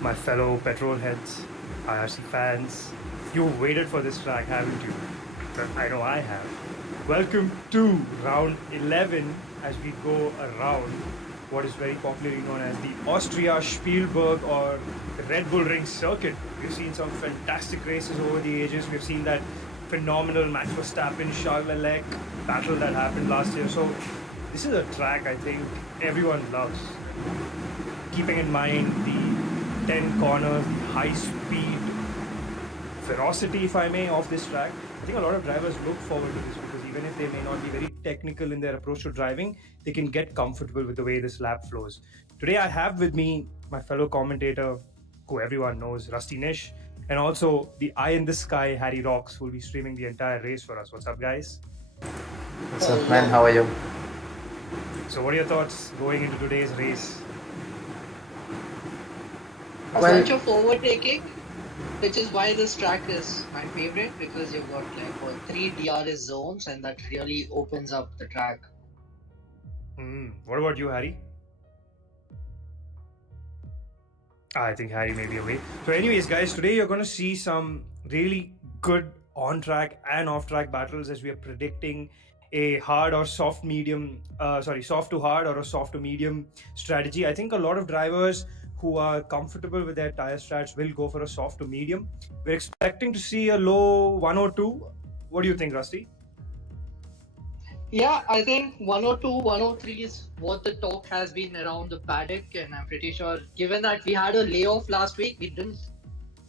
my fellow petrol heads, IRC fans. You've waited for this track, haven't you? Well, I know I have. Welcome to round 11 as we go around what is very popularly known as the Austria Spielberg or the Red Bull Ring circuit. We've seen some fantastic races over the ages. We've seen that phenomenal Max Verstappen, Charles Leclerc battle that happened last year. So this is a track I think everyone loves. Keeping in mind the 10 corners, the high speed ferocity, if I may, of this track, I think a lot of drivers look forward to this because even if they may not be very technical in their approach to driving, they can get comfortable with the way this lap flows. Today I have with me my fellow commentator, who everyone knows, Rusty Nish, and also the eye in the sky, Harry Rocks, who will be streaming the entire race for us. What's up, guys? What's up, man? How are you? So what are your thoughts going into today's race? A bunch of overtaking, which is why this track is my favorite, because you've got like 3 DRS zones and that really opens up the track. What about you, Harry? I think Harry may be away. So anyways, guys, today you're going to see some really good on-track and off-track battles as we are predicting a hard or soft medium, soft to hard or a soft to medium strategy. I think a lot of drivers who are comfortable with their tire strats will go for a soft to medium. We're expecting to see a low 102. What do you think, Rusty? Yeah, I think 102, 103 is what the talk has been around the paddock, and I'm pretty sure, given that we had a layoff last week, we didn't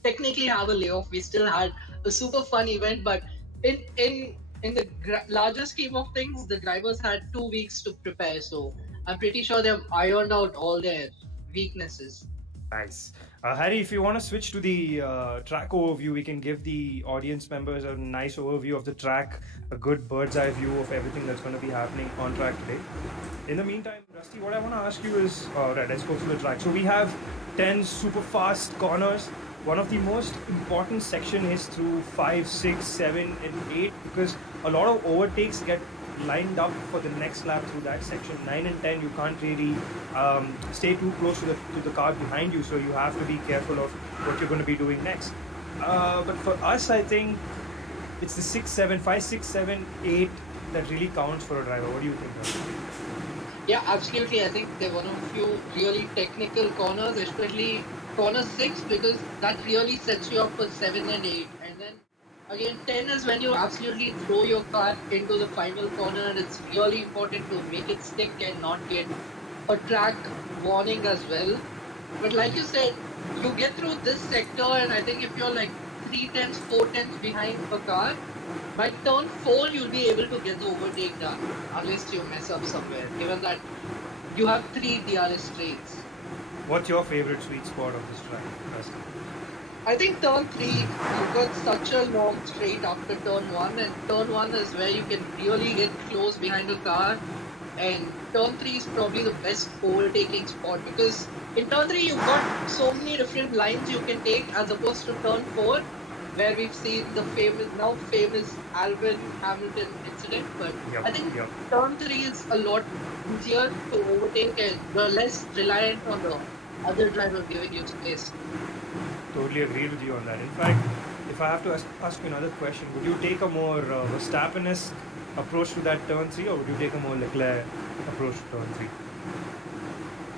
technically have a layoff. We still had a super fun event, but in the larger scheme of things, the drivers had 2 weeks to prepare. So I'm pretty sure they've ironed out all their weaknesses. Nice. Harry, if you want to switch to the track overview, we can give the audience members a nice overview of the track, a good bird's eye view of everything that's going to be happening on track today. In the meantime, Rusty, what I want to ask you is, right, let's go through the track. So we have 10 super fast corners. One of the most important section is through 5, 6, 7, and 8 because a lot of overtakes get lined up for the next lap through that section. 9 and 10, you can't really stay too close to the car behind you, so you have to be careful of what you're going to be doing next. But for us, I think it's the 6, 7, 5, 6, 7, 8 that really counts for a driver. What do you think, Rusty? Yeah, absolutely. I think they're one of a few really technical corners, especially corner 6, because that really sets you up for 7 and 8. And then again, 10 is when you absolutely throw your car into the final corner, and it's really important to make it stick and not get a track warning as well. But like you said, you get through this sector, and I think if you're like 3 tenths, 4 tenths behind a car, by turn 4 you'll be able to get the overtake done, unless you mess up somewhere, given that you have 3 DRS straights. What's your favorite sweet spot of this track, Rusty? I think turn 3, you've got such a long straight after turn 1, and turn 1 is where you can really get close behind a car, and turn 3 is probably the best overtaking spot because in turn 3 you've got so many different lines you can take as opposed to turn 4 where we've seen the famous Alvin Hamilton incident, but I think turn 3 is a lot easier to overtake and you're less reliant on the other driver giving you space. Totally agree with you on that. In fact, if I have to ask you another question, would you take a more Verstappen-esque approach to that turn 3 or would you take a more Leclerc approach to turn 3?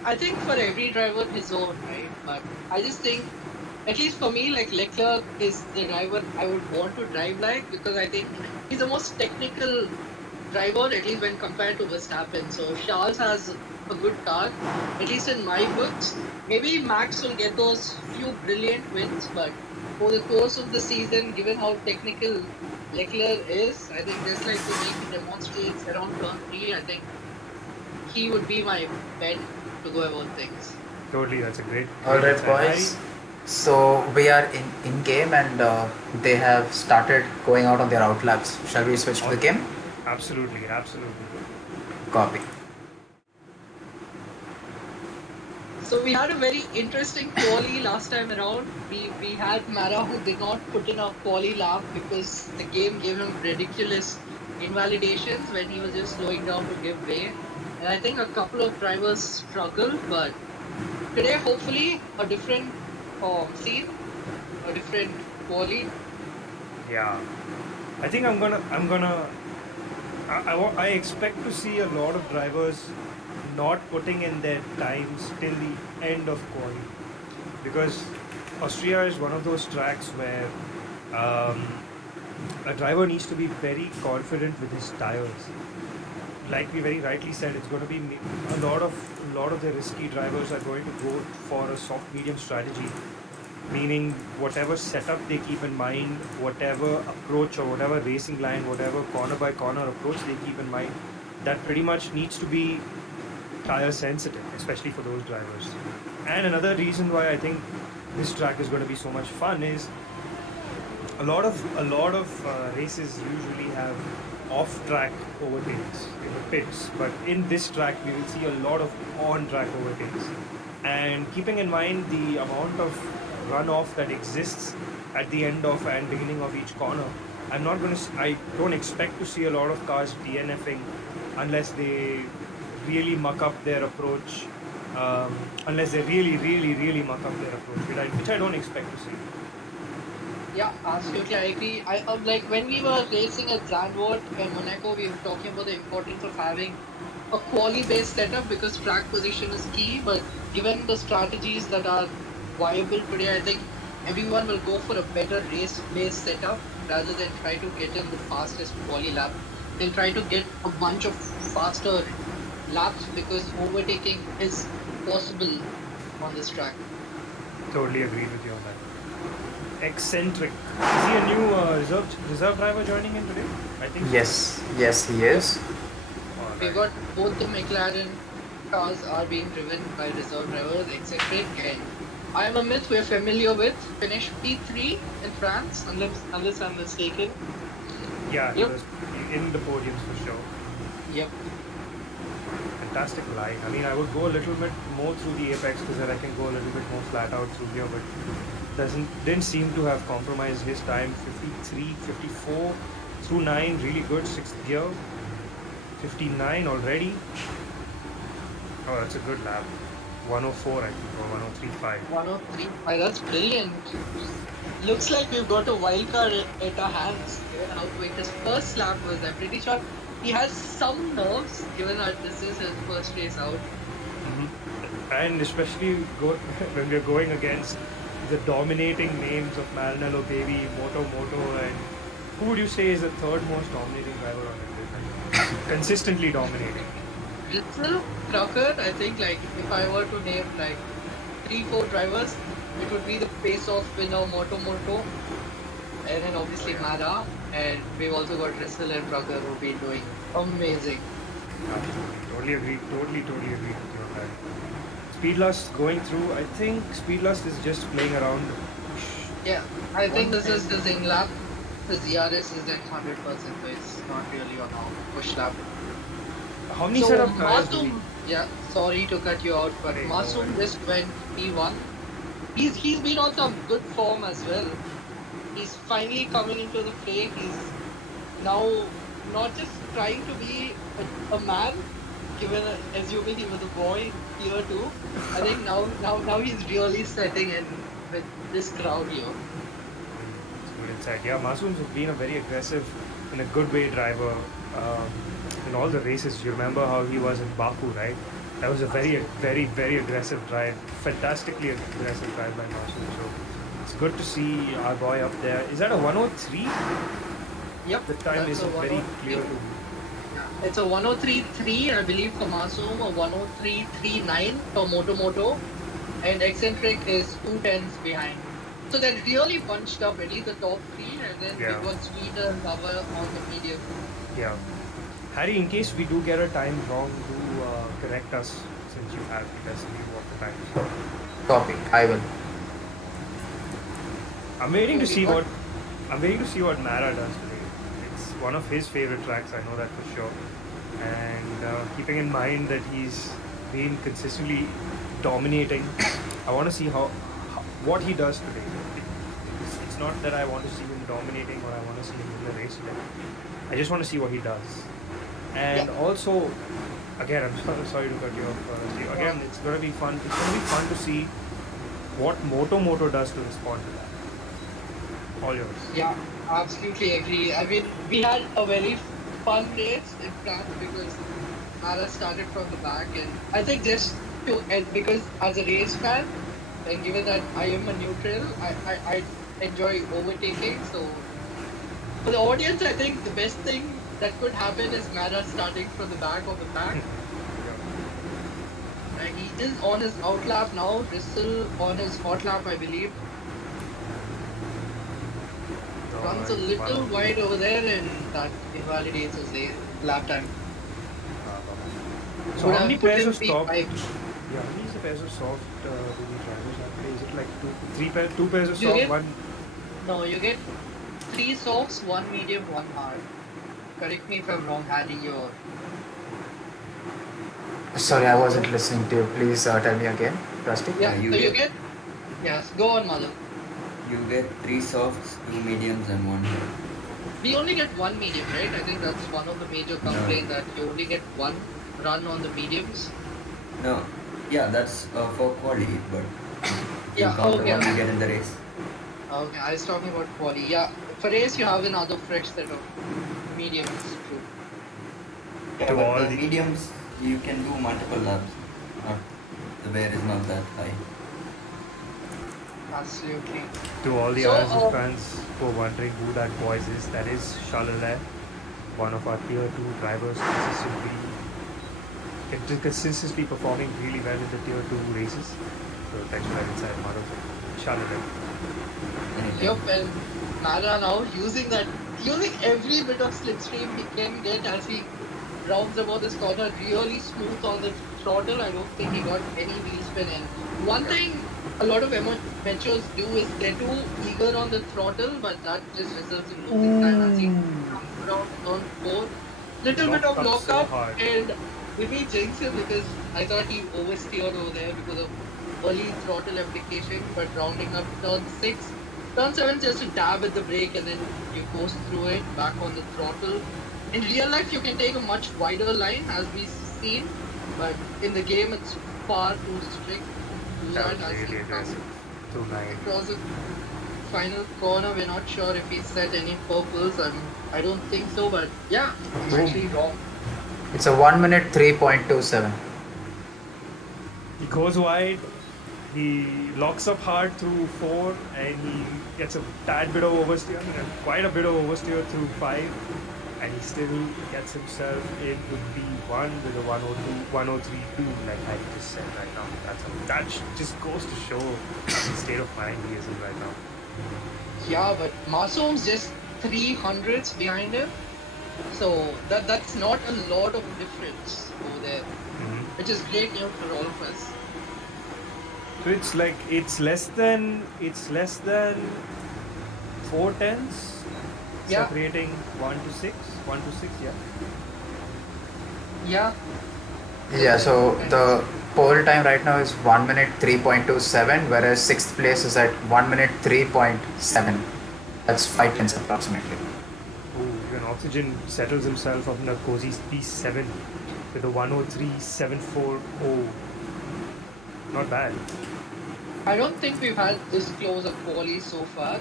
I think for every driver his own, right? But I just think, at least for me, like Leclerc is the driver I would want to drive like because I think he's the most technical driver, at least when compared to Verstappen. So Charles has a good car, at least in my books. Maybe Max will get those few brilliant wins, but over the course of the season, given how technical Leclerc is, I think just like the way he demonstrates around turn 3, I think he would be my bet to go about things. Totally, that's a great. Alright, boys. So we are in game and they have started going out on their outlaps. Shall we switch to the game? Absolutely. Copy. So we had a very interesting quali last time around. We had Mara who did not put in a quali lap because the game gave him ridiculous invalidations when he was just slowing down to give way. And I think a couple of drivers struggled, but today hopefully a different scene, a different quality. Yeah, I think I expect to see a lot of drivers not putting in their times till the end of quali, because Austria is one of those tracks where um, a driver needs to be very confident with his tires. Like we very rightly said, it's going to be a lot of the risky drivers are going to go for a soft medium strategy, meaning whatever setup they keep in mind, whatever approach or whatever racing line, whatever corner by corner approach they keep in mind, that pretty much needs to be tire sensitive, especially for those drivers. And another reason why I think this track is going to be so much fun is a lot of races usually have off-track overtakes in the pits, but in this track we will see a lot of on-track overtakes. And keeping in mind the amount of runoff that exists at the end of and beginning of each corner, I don't expect to see a lot of cars DNFing unless they really muck up their approach. Unless they really muck up their approach, which I don't expect to see. Yeah, absolutely, I agree. Like when we were racing at Zandvoort and Monaco, we were talking about the importance of having a quali-based setup because track position is key. But given the strategies that are viable today, I think everyone will go for a better race-based setup rather than try to get in the fastest quali lap. They'll try to get a bunch of faster laps because overtaking is possible on this track. Totally agreed with you on that. Eccentric. Is he a new reserve driver joining in today? I think. Yes, yes, he is. All We right. got both the McLaren cars are being driven by reserve drivers, Eccentric and I am a myth we're familiar with. Finished P3 in France, unless I'm mistaken. Yeah, he Yep. was in the podiums for sure. Yep. Fantastic line. I mean, I would go a little bit more through the apex because then I can go a little bit more flat out through here, but didn't seem to have compromised his time. 53, 54 through 9, really good. 6th gear. 59 already. Oh, that's a good lap. 104, I think, or 103.5. 103. That's brilliant. Looks like we've got a wild card at our hands. Given how quick his first lap was, I'm pretty sure he has some nerves given that this is his first race out. And especially when we're going against the dominating names of Maranello Baby, Moto, and who would you say is the third most dominating driver on it? Consistently dominating. Ritzel, Trucker, I think like if I were to name like 3-4 drivers, it would be the face-off winner Moto, and then obviously Mara, and we've also got Ritzel and Trucker who've been doing amazing. Totally agree with you on that. Speedlust going through, I think Speedlust is just playing around. Yeah, I think this is his in lap. His ERS is at 100%, so it's not really on a push lap. How many So setup tires do we? Masoom, yeah, sorry to cut you out, but Hey, no Masoom worries. just went P1. He's been on some good form as well. He's finally coming into the fray. He's now not just trying to be a man, assuming he was a boy here too. I think now he's really setting in with this crowd here. It's good insight. Yeah, Masoom's been a very aggressive, in a good way, driver in all the races. You remember how he was in Baku, right? That was a very aggressive drive. Fantastically aggressive drive by Masoom. So it's good to see our boy up there. Is that a 103? Yep. The time that's is a very 103. clear to me. It's a 103.3, I believe, for Masoom, a 103.39 for Moto, and Eccentric is 2 tenths behind. So they're really bunched up, at least the top three, and then Yeah. we've got Sweeter and Cover on the medium. Yeah. Harry, in case we do get a time wrong, do correct us since you have because you of the time. Copy. I will. I'm waiting to So we see got- what Mara does today. It's one of his favorite tracks, I know that for sure. And keeping in mind that he's been consistently dominating, I want to see what he does today. It's not that I want to see him dominating or I want to see him win the race today. I just want to see what he does. And also, again, I'm sorry to cut you off. Again, it's going to be fun. It's going to be fun to see what Moto does to respond to that. All yours. Yeah, absolutely agree. I mean, we had a very fun race, in fact, because Mara started from the back, and I think just to end, because as a race fan, and given that I am a neutral, I enjoy overtaking. So for the audience, I think the best thing that could happen is Mara starting from the back of the pack. And he is on his out lap now, Bristol on his hot lap, I believe. Runs a little wide over there, and that invalidates his lap time. So how many pairs of P5. soft? Yeah, how many pairs of soft do the drivers have? Is it like two pairs of You soft, get- one? No, you get 3 softs, 1 medium, 1 hard. Correct me if I'm wrong, Harry, or... Sorry, I wasn't listening to you. Please tell me again, Rusty. Yeah, you so you get- get... Yes, go on, Mother. You get 3 softs, 2 mediums, and 1 hard. We only get 1 medium, right? I think that's one of the major complaints, that you only get 1 run on the mediums. No, yeah, that's for quali, but you Yeah, count the okay. one you get in the race. Okay, I was talking about quali. Yeah, for race you have another fresh set of mediums, true. Yeah, To but all the the- mediums, you can do multiple laps. Not, the wear is not that high. Absolutely. To all the So, RSS fans who are wondering who that voice is, that is Charles, one of our tier 2 drivers, consistently performing really well in the tier 2 races. So thanks for that insight, Madhav. Charles. Anytime. Yep, and Mara now using every bit of slipstream he can get as he rounds about this corner, really smooth on the throttle. I don't think he got any wheel spin in. One thing a lot of amateurs do is they're too eager on the throttle, but that just results in losing time as he comes around turn 4. Little bit of Locked up so lockup, hard. and we may jinx him because I thought he oversteered over there because of early throttle application, but rounding up turn 6. Turn 7 just a dab at the brake and then you coast through it, back on the throttle. In real life you can take a much wider line as we've seen, but in the game it's far too strict to do That that was as he really comes aggressive. 2-9. across the final corner. We're not sure if he set any purples. I don't think so, but yeah, he's Boom. actually wrong. It's a 1 minute 3.27. He goes wide, he locks up hard through 4, and he gets a tad bit of oversteer, quite a bit of oversteer through 5, and he still gets himself into P1 with a 103.2, like I just said right now. That just goes to show the state of mind he is in right now. Yeah, but Masoom's just 300s behind him, so that's not a lot of difference over there, which is great news for all of us. So it's less than 4 tenths Yeah. separating 1 to 6, yeah. Yeah, Yeah, so the pole time right now is 1 minute 3.27, whereas 6th place is at 1 minute 3.7. That's 5 tenths approximately. Oh, even Oxygen settles himself up in a cozy P7 with a 103.740. Not bad. I don't think we've had this close a quali so far.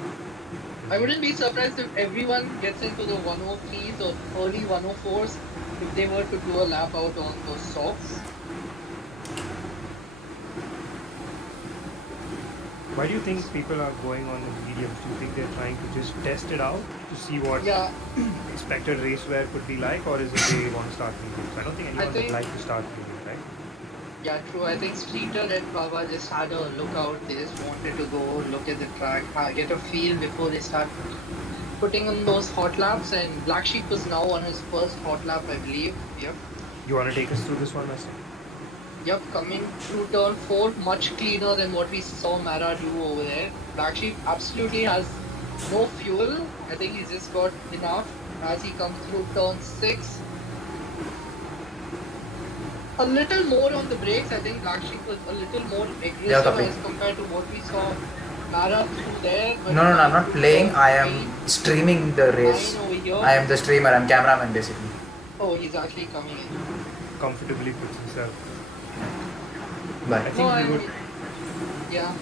I wouldn't be surprised if everyone gets into the 103s or early 104s if they were to do a lap out on those softs. Why do you think people are going on the mediums? Do you think they're trying to just test it out to see what Yeah, expected race wear could be like, or is it they want to start mediums? I don't think anyone think- would like to start mediums, right? yeah, true. I think Streeter and Baba just had a look out. They just wanted to go look at the track, get a feel before they start putting in those hot laps. And Black Sheep was now on his first hot lap, I believe. Yep. You want to take us through this one, Master? Yep, coming through turn 4, much cleaner than what we saw Mara do over there. Black Sheep absolutely has no fuel. I think he's just got enough as he comes through turn 6. A little more on the brakes. I think Black Sheep was a little more aggressive Yeah, copy. as compared to what we saw Mara through there. But No, I'm not playing. I am streaming the race. Over here. I am the streamer. I'm cameraman basically. Oh, he's actually coming in. Comfortably puts himself. But I think No, we I would. mean, yeah.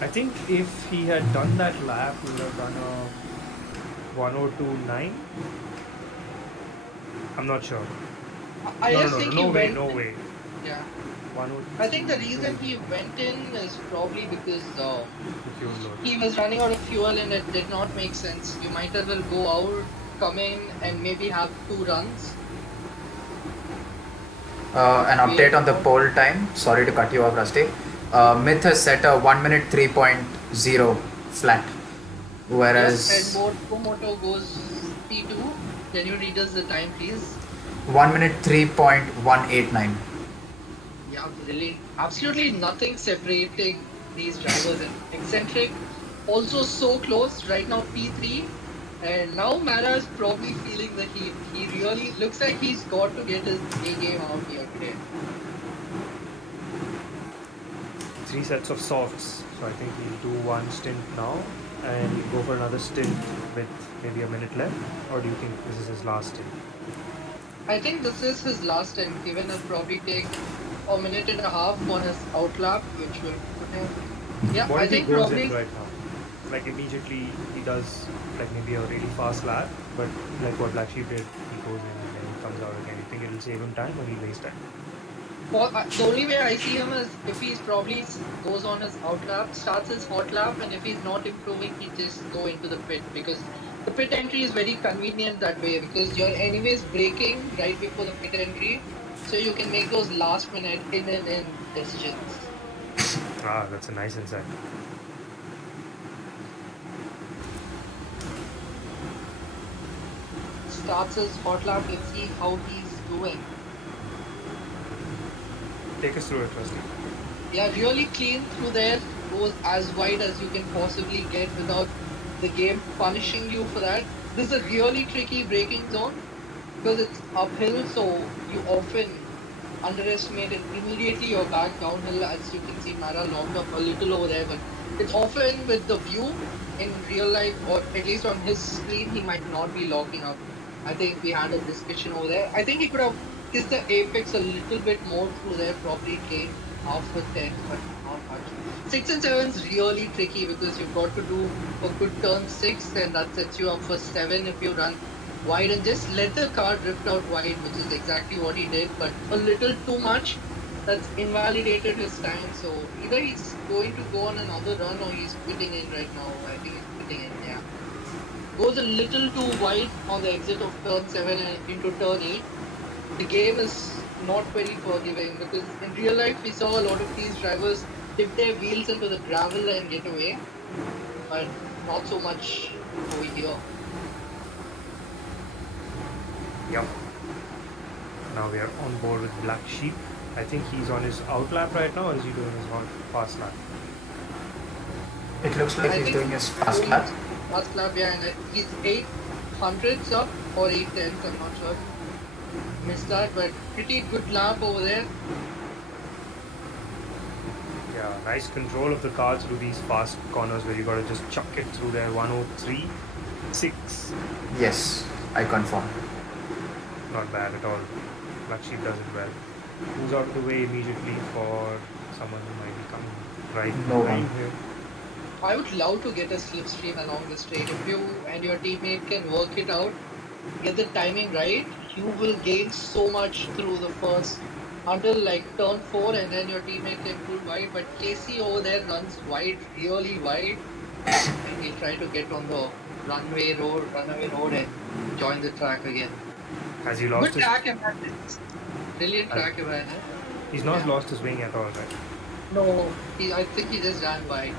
I think if he had done that lap, he would have done a 102.9. I'm not sure. I No, just no, no, think no he way, went. no way. Yeah. 103. I think the reason he went in is probably because The fuel load. he was running out of fuel and it did not make sense. You might as well go out, come in, and maybe have 2 runs. An update on the poll time. Sorry to cut you off, Rusty. Myth has set a 1 minute 3.0 flat, whereas Yes, and Moto goes P2. Can you read us the time, please? 1 minute 3.189. Yeah, really, absolutely nothing separating these drivers. And Eccentric also so close right now, P3. And now Mara is probably feeling the heat. He really looks like he's got to get his A game out here today. 3 sets of softs. So I think he'll do one stint now and he'll go for another stint with maybe a minute left. Or do you think this is his last stint? I think this is his last stint. Even will probably take a minute and a half on his outlap, which will put him. Yeah, What I if he think goes probably. in right now? Like immediately he does like maybe a really fast lap, but like what Black Sheep did, he goes in and then he comes out again. You think it'll save him time or he'll waste time? Well, the only way I see him is if he's probably goes on his outlap, starts his hot lap, and if he's not improving, he just go into the pit because the pit entry is very convenient that way because you're anyways braking right before the pit entry, so you can make those last minute in and in decisions. Ah, that's a nice insight. Starts his hot lap, let's see how he's doing. Take us through it, Rusty. Yeah, really clean through there, goes as wide as you can possibly get without the game punishing you for that. This is a really tricky braking zone because it's uphill, so you often underestimate it. Immediately you're back downhill. As you can see, Mara locked up a little over there, but it's often with the view in real life, or at least on his screen, he might not be locking up. I think we had a discussion over there. I think he could have kissed the apex a little bit more through there, probably gained half a 10, but not much. 6 and 7 is really tricky because you've got to do a good turn 6, and that sets you up for 7 if you run wide and just let the car drift out wide, which is exactly what he did, but a little too much. That's invalidated his time. So either he's going to go on another run or he's quitting in right now. I think he's quitting in, yeah. Goes a little too wide on the exit of turn 7 and into turn 8. The game is not very forgiving because in real life we saw a lot of these drivers dip their wheels into the gravel and get away, but not so much over here. Yep. Now we are on board with Black Sheep. I think he's on his out lap right now, or is he doing his fast lap? it looks like he's doing his fast lap. Fast lap, yeah, and he's 800s up or 810s, I'm not sure. Missed that, but pretty good lap over there. Yeah, nice control of the car through these fast corners where you gotta just chuck it through there. 103.6. Yes, I confirm. Not bad at all. Black Sheep does it well. Moves out of the way immediately for someone who might be coming right No behind one. him. I would love to get a slipstream along the straight. If you and your teammate can work it out, get the timing right, you will gain so much through the first until like turn 4, and then your teammate can pull wide. But KC over there runs wide, really wide, and he'll try to get on the runaway road, and join the track again. Has he lost Good his... track awareness. Brilliant track awareness. He's not Yeah. lost his wing at all, right? No, I think he just ran wide.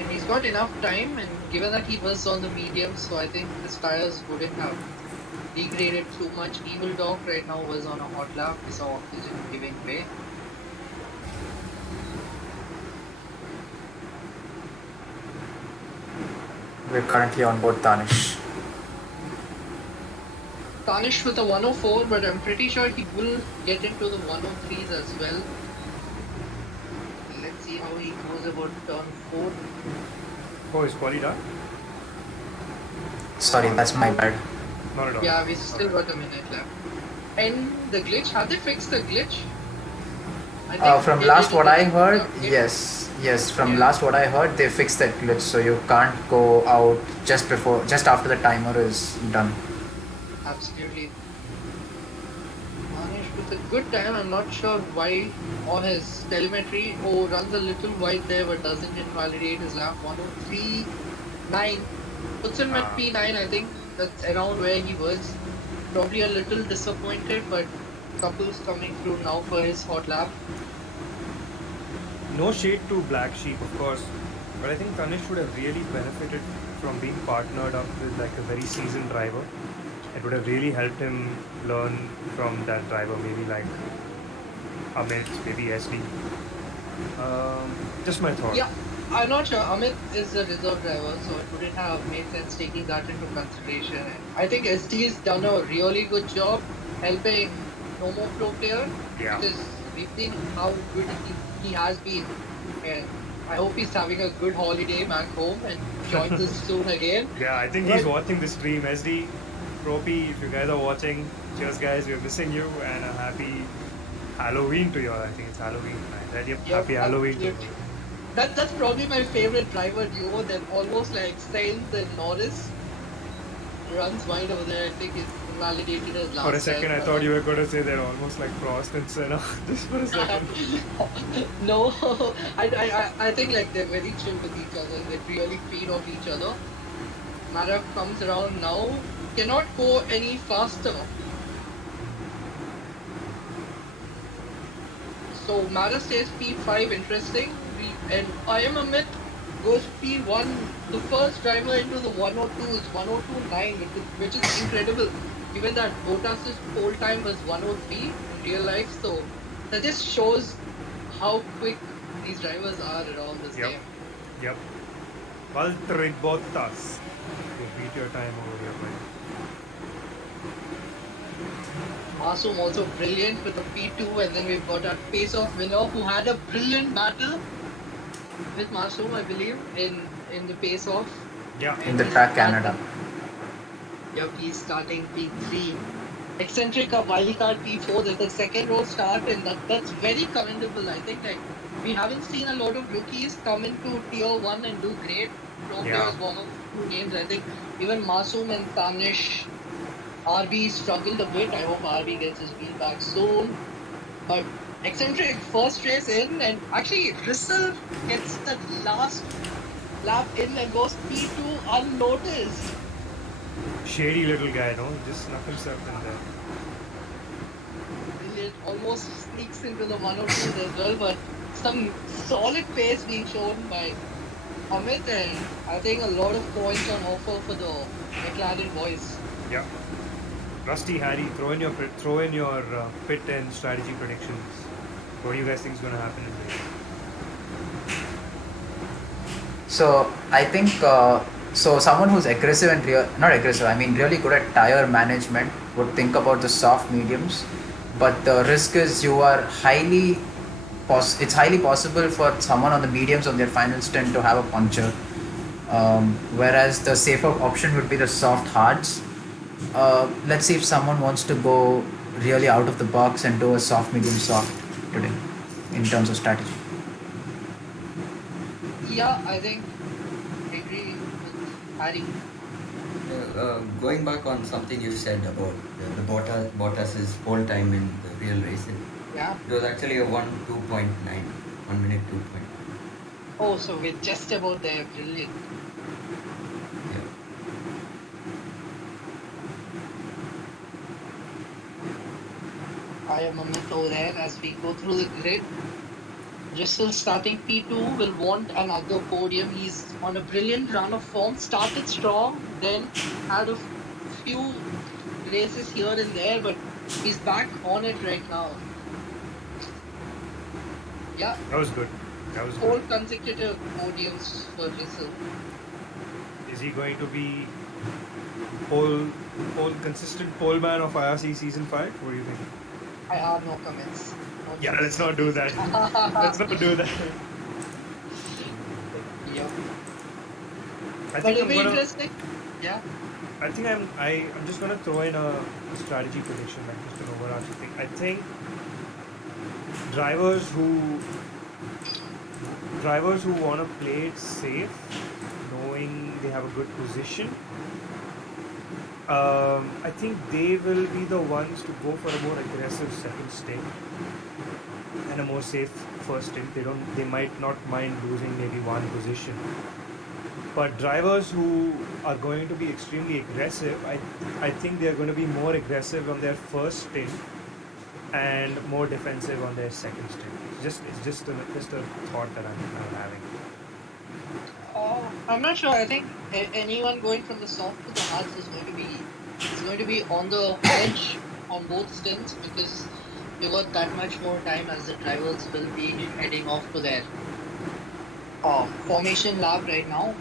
And he's got enough time, and given that he was on the medium, so I think his tires wouldn't have degraded too much. Evil Dog right now was on a hot lap, we saw oxygen giving way. We're currently on board Tanish. Tarnished with a 104, but I'm pretty sure he will get into the 103s as well. Let's see how he goes about turn 4. Oh, is quali done? Sorry, that's my bad. Not at all. Yeah, we still got a minute left. And the glitch, have they fixed the glitch? I think From they last did what a I very good heard, job. yes. From Yeah, last what I heard, they fixed that glitch, so you can't go out just after the timer is done. absolutely. Manish with a good time. I'm not sure why on his telemetry. Oh, runs a little wide there, but doesn't invalidate his lap. 103.9 puts him at Uh, P9. I think that's around where he was. Probably a little disappointed, but couples coming through now for his hot lap. no shade to Black Sheep, of course, but I think Tanish would have really benefited from being partnered up with like a very seasoned driver. It would have really helped him learn from that driver, maybe like Amit, maybe SD. Just my thought. Yeah, I'm not sure. Amit is a reserve driver, so it wouldn't have made sense taking that into consideration. And I think SD has done a really good job helping Nomo Pro player Yeah. because we've seen how good he has been. And I hope he's having a good holiday back home and joins us soon again. Yeah, I think he's But watching the stream. SD, Propi, if you guys are watching, cheers guys, we're missing you and a happy Halloween to you all. I think it's Halloween night, right? Yep, yeah, happy Halloween to you absolutely. all. That's probably my favorite driver duo. They're almost like Sainz and Norris. Runs wide over there. I think it's invalidated as For a last second, time. I thought you were going to say they're almost like Frost and Senna. Just for a second. No, I think like they're very chill with each other. They really feed off each other. Mara comes around now. Cannot go any faster. So Mara stays P5. Interesting. And I am a myth. Goes P1. The first driver into the 102 is 102.9, which is incredible. Given that Bottas's pole time was 103 in real life, so that just shows how quick these drivers are around this Yep. game. Yep. Valtteri Bottas. You beat your time over here, buddy. Masum also brilliant with a P2, and then we've got our pace-off winner who had a brilliant battle with Masum, I believe, in the pace-off. Yeah. In the And track that- Canada. Yep, he's starting P3. Eccentric a wildcard P4. There's a second row start, and that's very commendable. I think like we haven't seen a lot of rookies come into tier 1 and do great. Pro Yeah. players, one of two names. I think even Masoom and Tanish, RB struggled a bit. I hope RB gets his wheel back soon. But Eccentric first race in, and actually Bristol gets the last lap in and goes P2 unnoticed. Shady little guy, no? Just snuck himself in there. It almost sneaks into the 102s as well, but some solid pace being shown by Amit, and I think a lot of points on offer for the McLaren boys. Yeah. Rusty, Harry, throw in your pit and strategy predictions. What do you guys think is going to happen in the race? So I think someone who's aggressive and not aggressive, I mean really good at tire management would think about the soft mediums, but the risk is you are it's highly possible for someone on the mediums on their final stint to have a puncture, whereas the safer option would be the soft hards. Let's see if someone wants to go really out of the box and do a soft medium soft today in terms of strategy. Yeah, I think I agree with Harry. Going back on something you said about the Bottas's whole time in the real race, Yeah. it was actually a 1:02.9, 1 minute 2.9. Oh, so we're just about there. Brilliant. Yeah. I am a myth over there as we go through the grid. Russell starting P2 will want another podium. He's on a brilliant run of form. Started strong, then had a few races here and there, but he's back on it right now. Yeah, That was good. That was 4 good. consecutive podiums for Russell. Is he going to be consistent pole man of IRC season 5? What do you think? I have no comments. No Yeah, comments. let's not do that. Let's not do that. Yeah. I But think it'll I'm be gonna. interesting. Yeah. I think I'm just gonna throw in a strategy prediction, like just an overarching thing. I think drivers who want to play it safe, knowing they have a good position, I think they will be the ones to go for a more aggressive second stint and a more safe first stint. They might not mind losing maybe one position. But drivers who are going to be extremely aggressive, I think they're going to be more aggressive on their first stint and more defensive on their second stint. It's just a thought that I'm having. I'm not sure. I think anyone going from the soft to the hard is going to be on the edge on both stints because you got that much more time as the drivers will be heading off to their formation lap right now.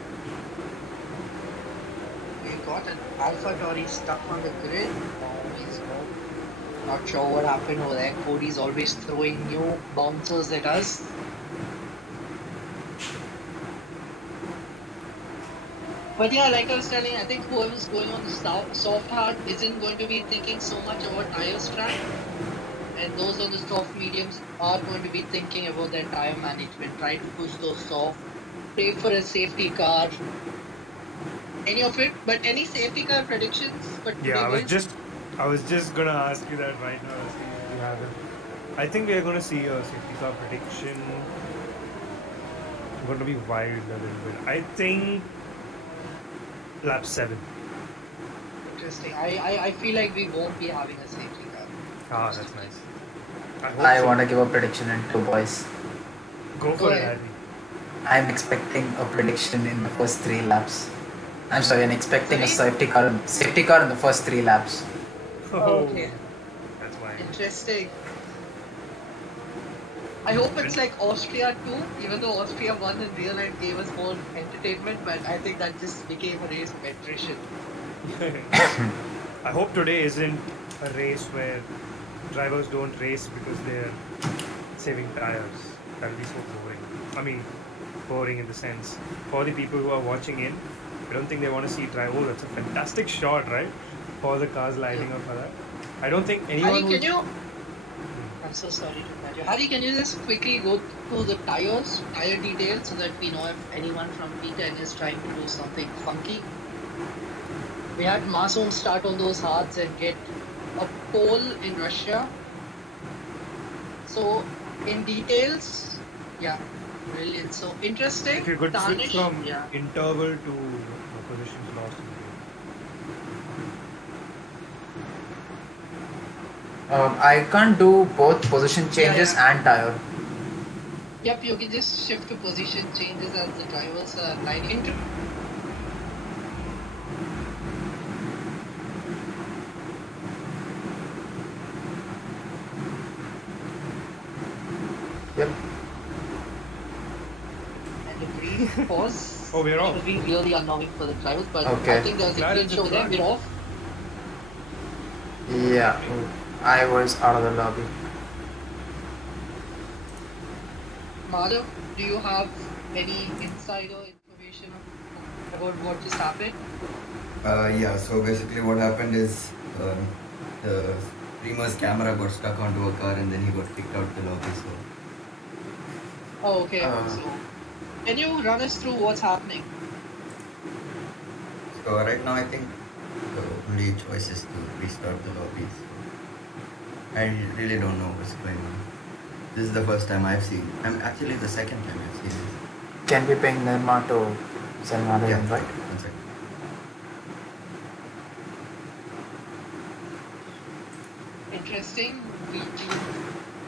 We got an AlphaTauri stuck on the grid. Not sure what happened over there. Cody's always throwing new bouncers at us. But yeah, like I was telling, I think whoever's going on the soft hard isn't going to be thinking so much about tire strap. And those on the soft mediums are going to be thinking about their tire management, try to push those soft, pray for a safety car. Any of it? But any safety car predictions? But yeah, I was just gonna ask you that right now. See if you have it. I think we are gonna see a safety car prediction. Going to be wild a little bit. I think lap 7. Interesting. I feel like we won't be having a safety car. Ah, that's nice. I want to give a prediction in 2, boys. Go for it, Harry. I'm expecting a prediction in the first 3 laps. I'm sorry, I'm expecting a safety car in the first 3 laps. Oh, Okay. that's wild. Interesting. I hope it's like Austria too, even though Austria won in real life gave us more entertainment, but I think that just became a race of attrition. I hope today isn't a race where drivers don't race because they're saving tires. That'll be so boring. I mean, boring in the sense for the people who are watching in. I don't think they want to see drive. Oh, that's a fantastic shot, right? All the cars lining up for that. I don't think anyone. Harry, I'm so sorry to cut you. Harry, can you just quickly go through the tire details so that we know if anyone from P10 is trying to do something funky? We had Masoom start on those hards and get a pole in Russia. So, in details, yeah, brilliant. So, interesting. If you could switch from yeah. interval to positions lost. I can't do both position changes and tire. Yep, you can just shift to position changes as the drivers are lining into. Yep. And a brief pause. Oh, we're off. It will be really annoying for the drivers, but Okay. I think there's a Clarence clean show is there. back. We're off. Yeah, I was out of the lobby. Madhav, do you have any insider information about what just happened? Yeah, so basically what happened is the streamer's camera got stuck onto a car and then he got kicked out the lobby. So Oh, okay. So, can you run us through what's happening? right now I think the only choice is to restart the lobby. So I really don't know what's going on. This is the first time I've seen. I'm actually the second time I've seen this. Can we ping Nirma to send another Yeah, invite? one second. Interesting.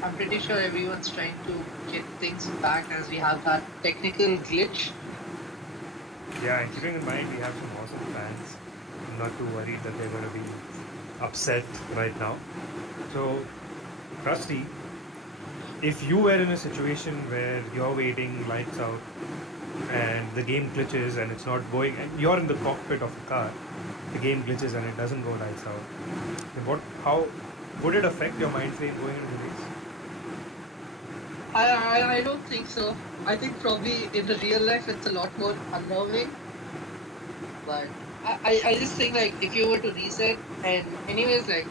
I'm pretty sure everyone's trying to get things back as we have that technical glitch. Yeah, and keeping in mind we have some awesome fans. I'm not too worried that they're going to be upset right now. So, Krusty, if you were in a situation where you're waiting, lights out, and the game glitches and it's not going, and you're in the cockpit of a car, the game glitches and it doesn't go lights out, then how would it affect your mind frame going into the race? I don't think so. I think probably in the real life it's a lot more unnerving. But I just think like if you were to reset and anyways like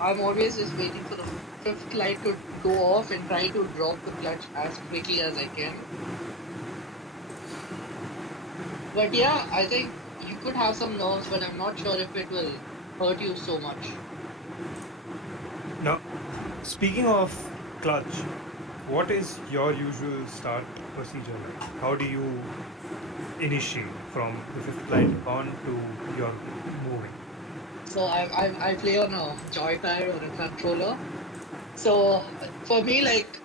I'm always just waiting for the fifth light to go off and try to drop the clutch as quickly as I can. But yeah, I think you could have some nerves, but I'm not sure if it will hurt you so much. Now, speaking of clutch, what is your usual start procedure like? How do you initiate from the fifth line on to your moving? So I play on a joypad or a controller. So for me, like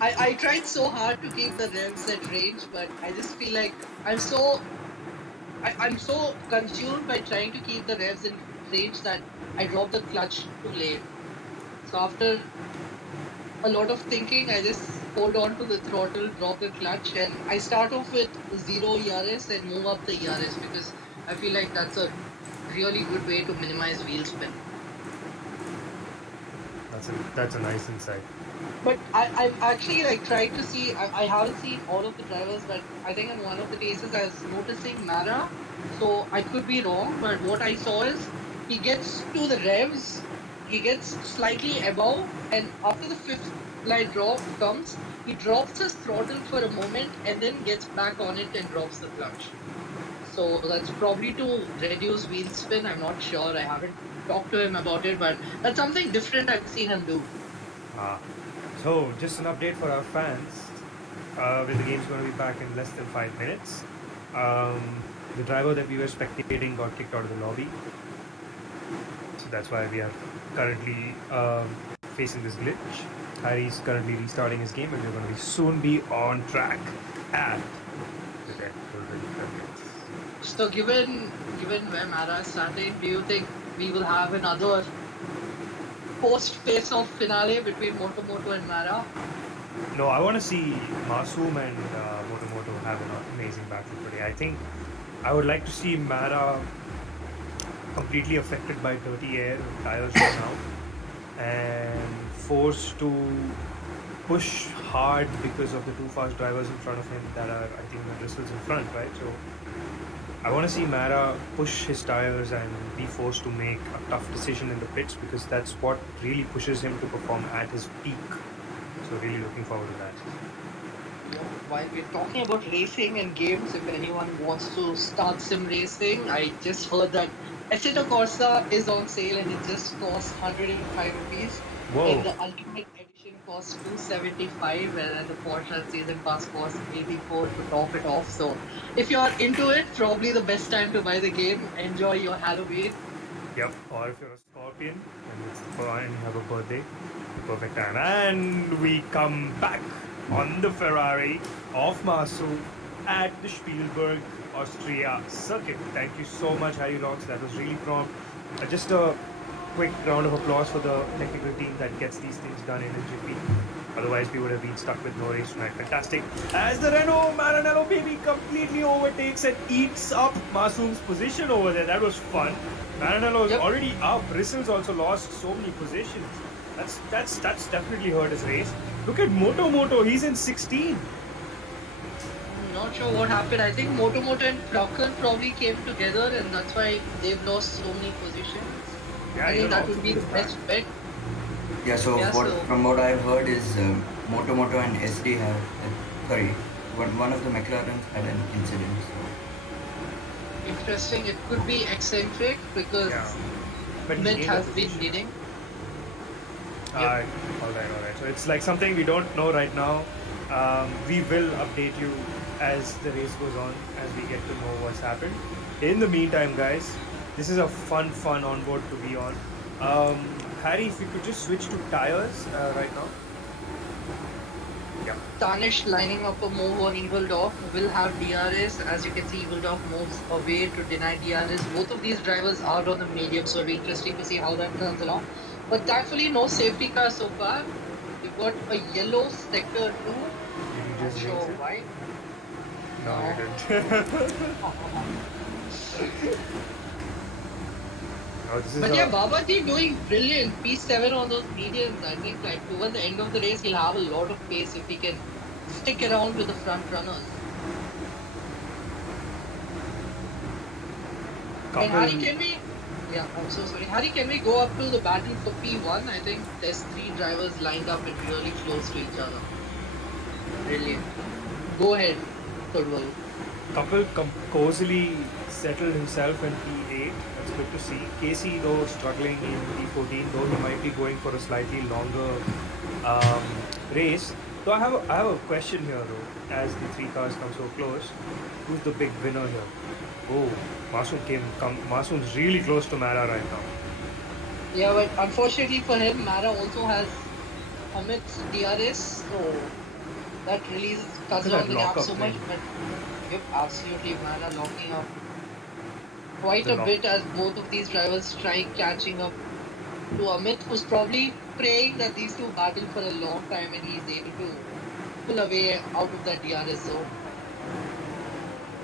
I tried so hard to keep the revs at range, but I just feel like I'm so consumed by trying to keep the revs in range that I drop the clutch too late. So after a lot of thinking, I just hold on to the throttle, drop the clutch, and I start off with 0 ERS and move up the ERS because I feel like that's a really good way to minimize wheel spin. That's a nice insight. But I've actually like tried to see. I haven't seen all of the drivers, but I think in one of the cases I was noticing Mara. So I could be wrong, but what I saw is he gets to the revs, he gets slightly above, and after the fifth line drop comes, he drops his throttle for a moment and then gets back on it and drops the clutch. So that's probably to reduce wheel spin. I'm not sure. I haven't talked to him about it, but that's something different I've seen him do. So, just an update for our fans. Where the game's going to be back in less than 5 minutes. The driver that we were spectating got kicked out of the lobby. So that's why we are currently facing this glitch. Harry's currently restarting his game and we're going to soon be on track at the Red Bull Ring. So given where Mara is starting, do you think we will have another post face-off finale between Moto and Mara? No, I want to see Masoom and Moto have an amazing battle today. I think I would like to see Mara completely affected by dirty air, tires run out, and forced to push hard because of the two fast drivers in front of him that are, I think, the bristles in front, right? So I want to see Mara push his tires and be forced to make a tough decision in the pits because that's what really pushes him to perform at his peak. So really looking forward to that. While we're talking about racing and games, if anyone wants to start sim racing, I just heard that Assetto Corsa is on sale and it just costs 105 rupees. Whoa. And the Ultimate Edition costs 275, and the Porsche Season Pass costs 84 to top it off. So if you're into it, probably the best time to buy the game. Enjoy your Halloween. Yep, or if you're a Scorpion and you have a birthday, the perfect time. And we come back on the Ferrari of Masu at the Spielberg, Austria circuit. Thank you so much, Harry Rocks. That was really prompt. Just a quick round of applause for the technical team that gets these things done in a jiffy. Otherwise, we would have been stuck with no race tonight. Fantastic. As the Renault Maranello baby completely overtakes and eats up Masoom's position over there. That was fun. Maranello is already up. Bristles also lost so many positions. That's definitely hurt his race. Look at Moto. He's in 16. I'm not sure what happened. I think Moto and Plucker probably came together, and that's why they've lost so many positions. Yeah, I think that would be the best bet. Yeah, so from what I've heard is Moto and SD have, one of the McLarens had an incident. So. Interesting. It could be eccentric because Mint has been leading. Alright. So it's like something we don't know right now. We will update you as the race goes on, as we get to know what's happened. In the meantime, guys, this is a fun onboard to be on. Harry, if you could just switch to tires right now. Yeah. Tanish lining up a move on Evildoff will have DRS. As you can see, Evildoff moves away to deny DRS. Both of these drivers are on the medium, so it'll be interesting to see how that turns along. But thankfully, no safety car so far. We've got a yellow sector 2. Not sure why. No, you didn't. But yeah, Babaji doing brilliant. P7 on those mediums. I think like towards the end of the race, he'll have a lot of pace if he can stick around with the front runners. And Harry, Yeah, I'm so sorry. Harry, can we go up to the battle for P1? I think there's 3 drivers lined up and really close to each other. Brilliant. Go ahead, Thudwal. Couple cozily settled himself in P8. That's good to see. Casey, though, struggling in P14, though he might be going for a slightly longer race. So I have a question here, though, as the 3 cars come so close. Who's the big winner here? Oh, Masoom's really close to Mara right now. Yeah, but unfortunately for him, Mara also has Amit's DRS, so that releases cuts Look at down the that gap lockup so much. thing. But yep, absolutely, Mara locking up quite The a lock. bit as both of these drivers try catching up to Amit, who's probably praying that these two battle for a long time and he's able to pull away out of that DRS zone.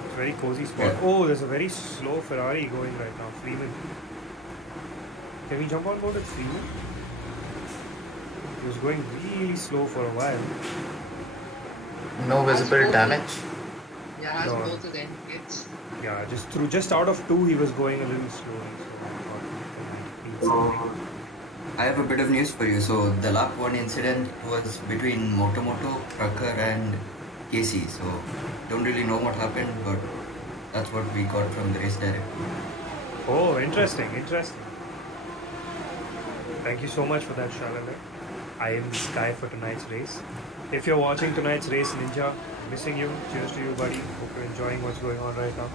It's a very cozy spot. Yeah. Oh, there's a very slow Ferrari going right now. Freeman. Can we jump on board with Freeman? He was going really slow for a while. No visible both damage. Yeah, has No. both his end kits. Yeah, just out of 2, he was going a little slowly. So I thought he might need something. I have a bit of news for you. So the lap 1 incident was between Motomoto, Trucker and Casey. So don't really know what happened, but that's what we got from the race director. Oh, interesting. Thank you so much for that, Shalala. I am the sky for tonight's race. If you're watching tonight's race, Ninja, missing you. Cheers to you, buddy. Hope you're enjoying what's going on right now.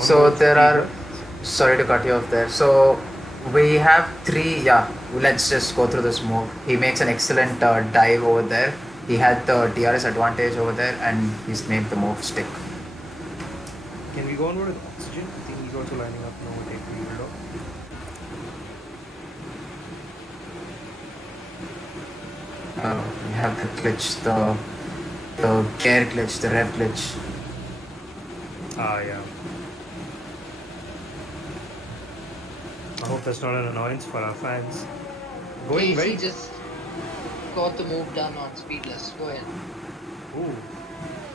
So Onwards, there are, Peter. sorry to cut you off there. So we have 3, yeah, let's just go through this move. He makes an excellent dive over there. He had the DRS advantage over there and he's made the move stick. Can we go onward with Oxygen? I think he's also lining up now. Take the window. We have the glitch, the gear glitch, the rev glitch. Ah, yeah. I hope that's not an annoyance for our fans. Going Casey very... just got the move done on speedless. Go ahead. Ooh.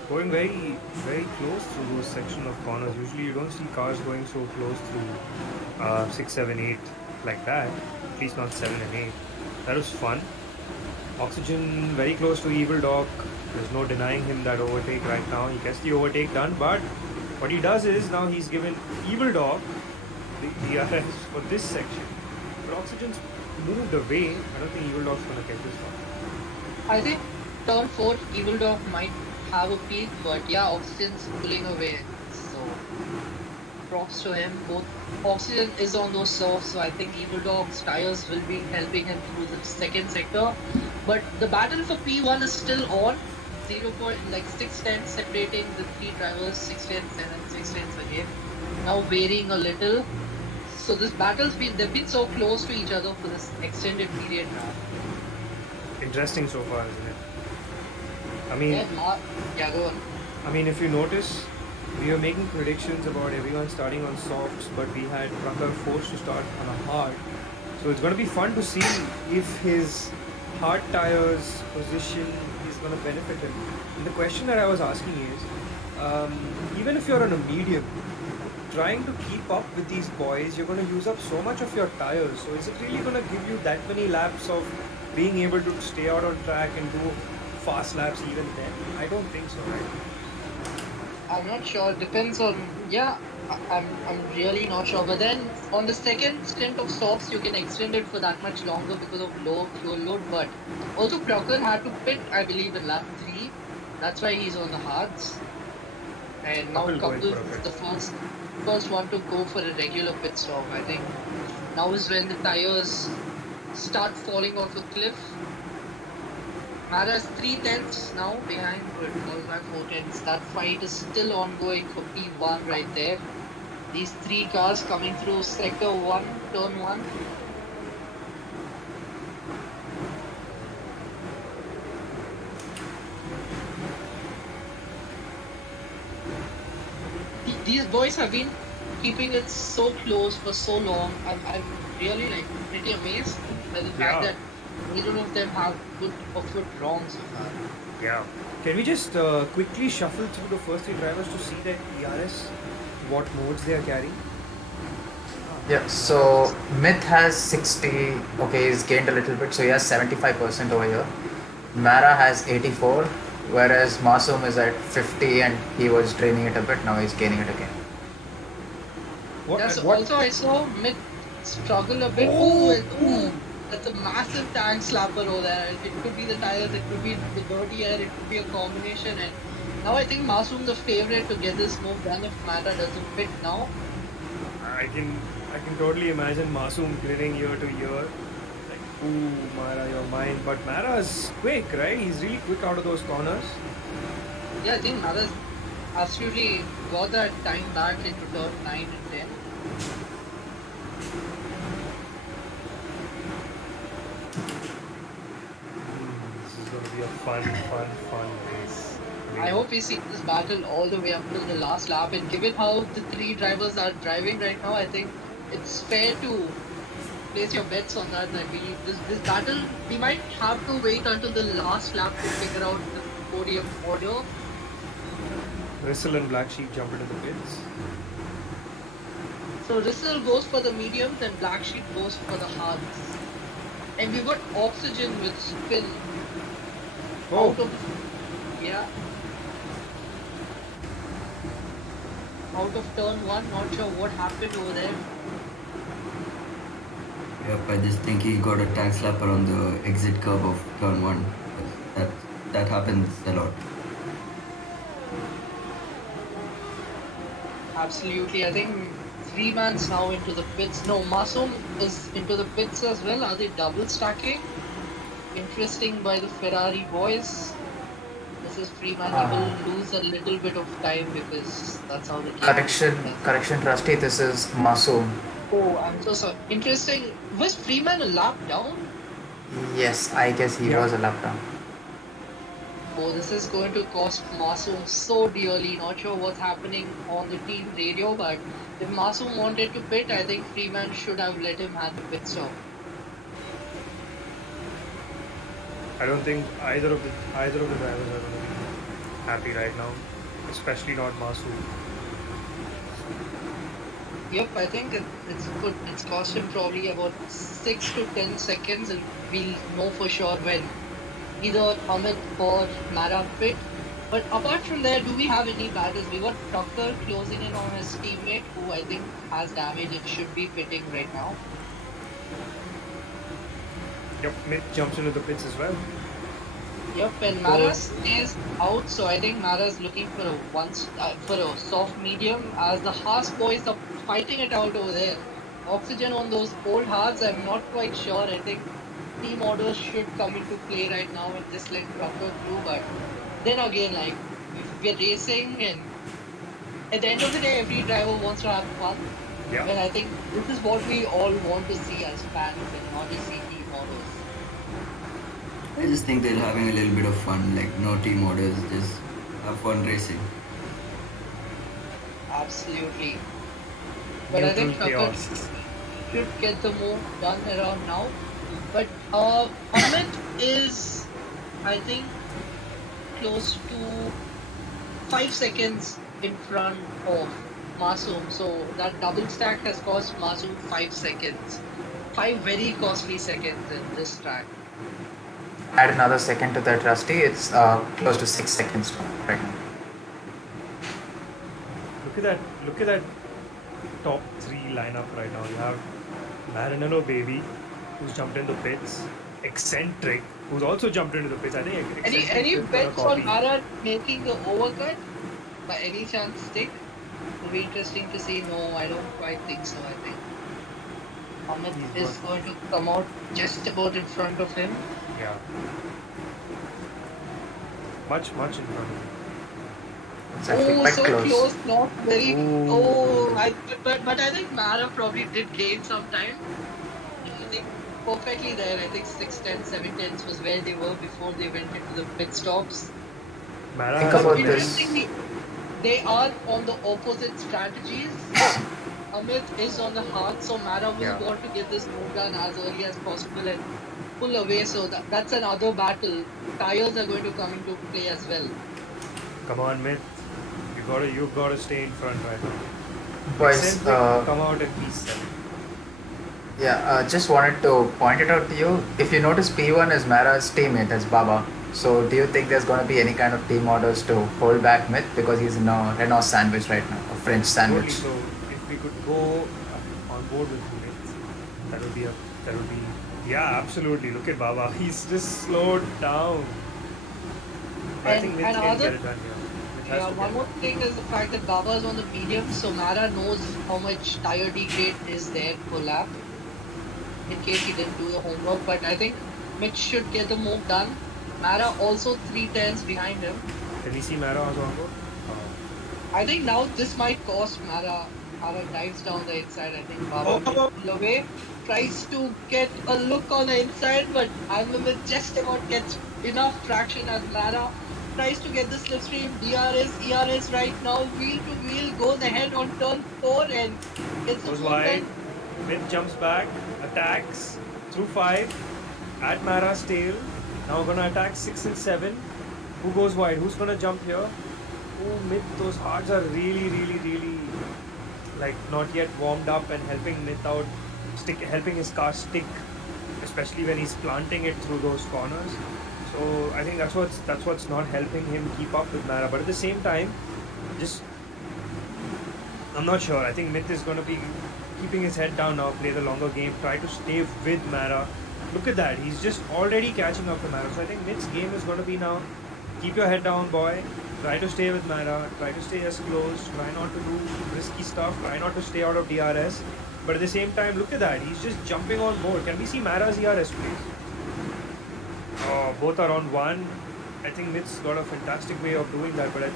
Going very, very close through those section of corners. Usually you don't see cars going so close through 6, 7, 8 like that. At least not 7 and 8. That was fun. Oxygen very close to Evil Dog. There's no denying him that overtake right now. He gets the overtake done, but what he does is now he's given Evil Dog the DRS for this section. But Oxygen's moved away. I don't think Evil Dog's gonna catch this one. I think turn 4, Evil Dog might have a peak, but yeah, Oxygen's pulling away. So props to him. Both Oxygen is on those softs, so I think Evil Dog's tires will be helping him through the second sector. But the battle for P1 is still on. 6 tenths separating the 3 drivers, 6 tenths and then 6 tenths again. Now varying a little. So this battle's they've been so close to each other for this extended period now. Interesting so far, isn't it? I mean, Yeah, go on. I mean, if you notice, we were making predictions about everyone starting on softs, but we had Trucker forced to start on a hard. So it's going to be fun to see if his hard tires position is going to benefit him. And the question that I was asking is, even if you're on a medium, trying to keep up with these boys, you're going to use up so much of your tires. So is it really going to give you that many laps of being able to stay out on track and do fast laps even then? I don't think so, right? I'm not sure. Depends on. Yeah, I'm really not sure. But then on the second stint of softs, you can extend it for that much longer because of low fuel load. But also, Crocker had to pit, I believe, in lap 3. That's why he's on the hards. And now Couple is the first one to go for a regular pit stop. I think now is when the tires start falling off a cliff. Mara's 3 tenths now behind, but falls back 4 tenths. That fight is still ongoing for P1 right there. These 3 cars coming through sector 1, turn 1. These boys have been keeping it so close for so long. I'm really pretty amazed by the fact that neither of them have put a foot wrong so far. Yeah. Can we just quickly shuffle through the first 3 drivers to see their ERS, what modes they are carrying? Yeah, so Myth has 60. Okay, he's gained a little bit, so he has 75% over here. Mara has 84, whereas Masum is at 50 and he was draining it a bit. Now he's gaining it again. What? Yes, What? also I saw Myth struggle a bit. That's a massive tank slapper over there. It could be the tires, it could be the dirty air, it could be a combination. And now I think Masoom the favorite to get this move done if Mata doesn't pit now. I can totally imagine Masoom grinning year to year. Like, ooh, Mara, you're mine. But Mara's quick, right? He's really quick out of those corners. Yeah, I think Mata's absolutely got that time back into turn 9 and 10. This is going to be a fun race. I hope we see this battle all the way up till the last lap. And given how the three drivers are driving right now, I think it's fair to place your bets on that. I believe this battle, we might have to wait until the last lap to figure out the podium order. Rissel and Black Sheep jump into the pits. So Rissel goes for the mediums and Black Sheep goes for the hards. And we've got Oxygen with spin. Oh, Yeah. Out of turn 1, not sure what happened over there. Yep, I just think he got a tank slapper on the exit curve of turn 1. That happens a lot. Absolutely. I think 3 man's now into the pits. No, Masoom is into the pits as well. Are they double stacking? Interesting by the Ferrari boys. This is Freeman. He will lose a little bit of time because that's how the game Correction, Rusty. This is Masoom. Oh, I'm so sorry. Interesting. Was Freeman a lap down? Yes, I guess he was a lap down. Oh, this is going to cost Masoom so dearly. Not sure what's happening on the team radio, but if Masoom wanted to pit, I think Freeman should have let him have the pit stop. I don't think either of the drivers are going to be happy right now, especially not Masoom. Yep, I think it's cost him probably about 6 to 10 seconds, and we'll know for sure when either Amit or Mara pit. But apart from there, do we have any battles? We got Tucker closing in on his teammate, who I think has damage and should be pitting right now. Yep, Mick jumps into the pits as well. Yep, and Mara stays out, so I think Mara's looking for a soft medium, as the Haas boys are fighting it out over there. Oxygen on those old hards, I'm not quite sure. I think team orders should come into play right now and just let Tucker through, but then again, like, if we're racing, and at the end of the day, every driver wants to have fun. Yeah. And I think this is what we all want to see as fans and not just see team orders. I just think they're having a little bit of fun, like no team orders, just have fun racing. Absolutely. But I think Tucker should get the move done around now. But Amit is, I think, close to 5 seconds in front of Masoom. So that double stack has cost Masoom 5 seconds. 5 very costly seconds in this track. Add another second to that, Rusty. It's close to 6 seconds right now. Look at that top 3 lineup right now. You have Marinello Baby, who's jumped into pits. Eccentric, who's also jumped into the pits. I think Any bets on Mara making the overcut? By any chance, stick? It'll be interesting to see. No, I don't quite think so. I think Amit is going to come out just about in front of him. Yeah. Much in front of him. Oh, so close, not very. But I think Mara probably did gain some time. I think perfectly there. I think 6/10, 7/10 was where they were before they went into the pit stops. Think about this. Interestingly, they are on the opposite strategies. Amit is on the hard, so Mara will want to get this move done as early as possible and pull away. So that's another battle. Tires are going to come into play as well. Come on, Myth. You gotta stay in front right now. Boys, come out and be 7. Yeah, just wanted to point it out to you. If you notice, P1 is Mara's teammate, as Baba. So, do you think there's going to be any kind of team orders to hold back Myth because he's in a Renault sandwich right now, a French Totally. sandwich? So if we could go on board with Myth, that would be yeah, absolutely. Look at Baba. He's just slowed down. But I think Myth And can other get it done here. Myth has Yeah, to get one it more done. thing is the fact that Baba is on the medium, so Mara knows how much tire degrade is there per lap in case he didn't do the homework. But I think Mitch should get the move done. Mara also 3 tenths behind him. Can we see Mara on board? I think now this might cost Mara. Mara dives down the inside. I think Baba might pull away. Tries to get a look on the inside, but Almamid just about gets enough traction as Mara tries to get the slipstream. DRS, ERS right now, wheel to wheel, goes ahead on turn 4 and gets the Goes move wide. done. Myth jumps back, attacks through 5 at Mara's tail. Now gonna attack 6 and 7. Who goes wide? Who's gonna jump here? Oh, Myth, those hards are really like not yet warmed up and helping Myth out, helping his car stick, especially when he's planting it through those corners. So I think that's what's not helping him keep up with Mara. But at the same time, just I'm not sure. I think Myth is going to be keeping his head down now, play the longer game, try to stay with Mara. Look at that. He's just already catching up to Mara. So I think Myth's game is going to be now, keep your head down, boy. Try to stay with Mara. Try to stay as close. Try not to do risky stuff. Try not to stay out of DRS. But at the same time, look at that. He's just jumping on board. Can we see Mara's ERS, please? Oh, both are on 1. I think Myth's got a fantastic way of doing that. But at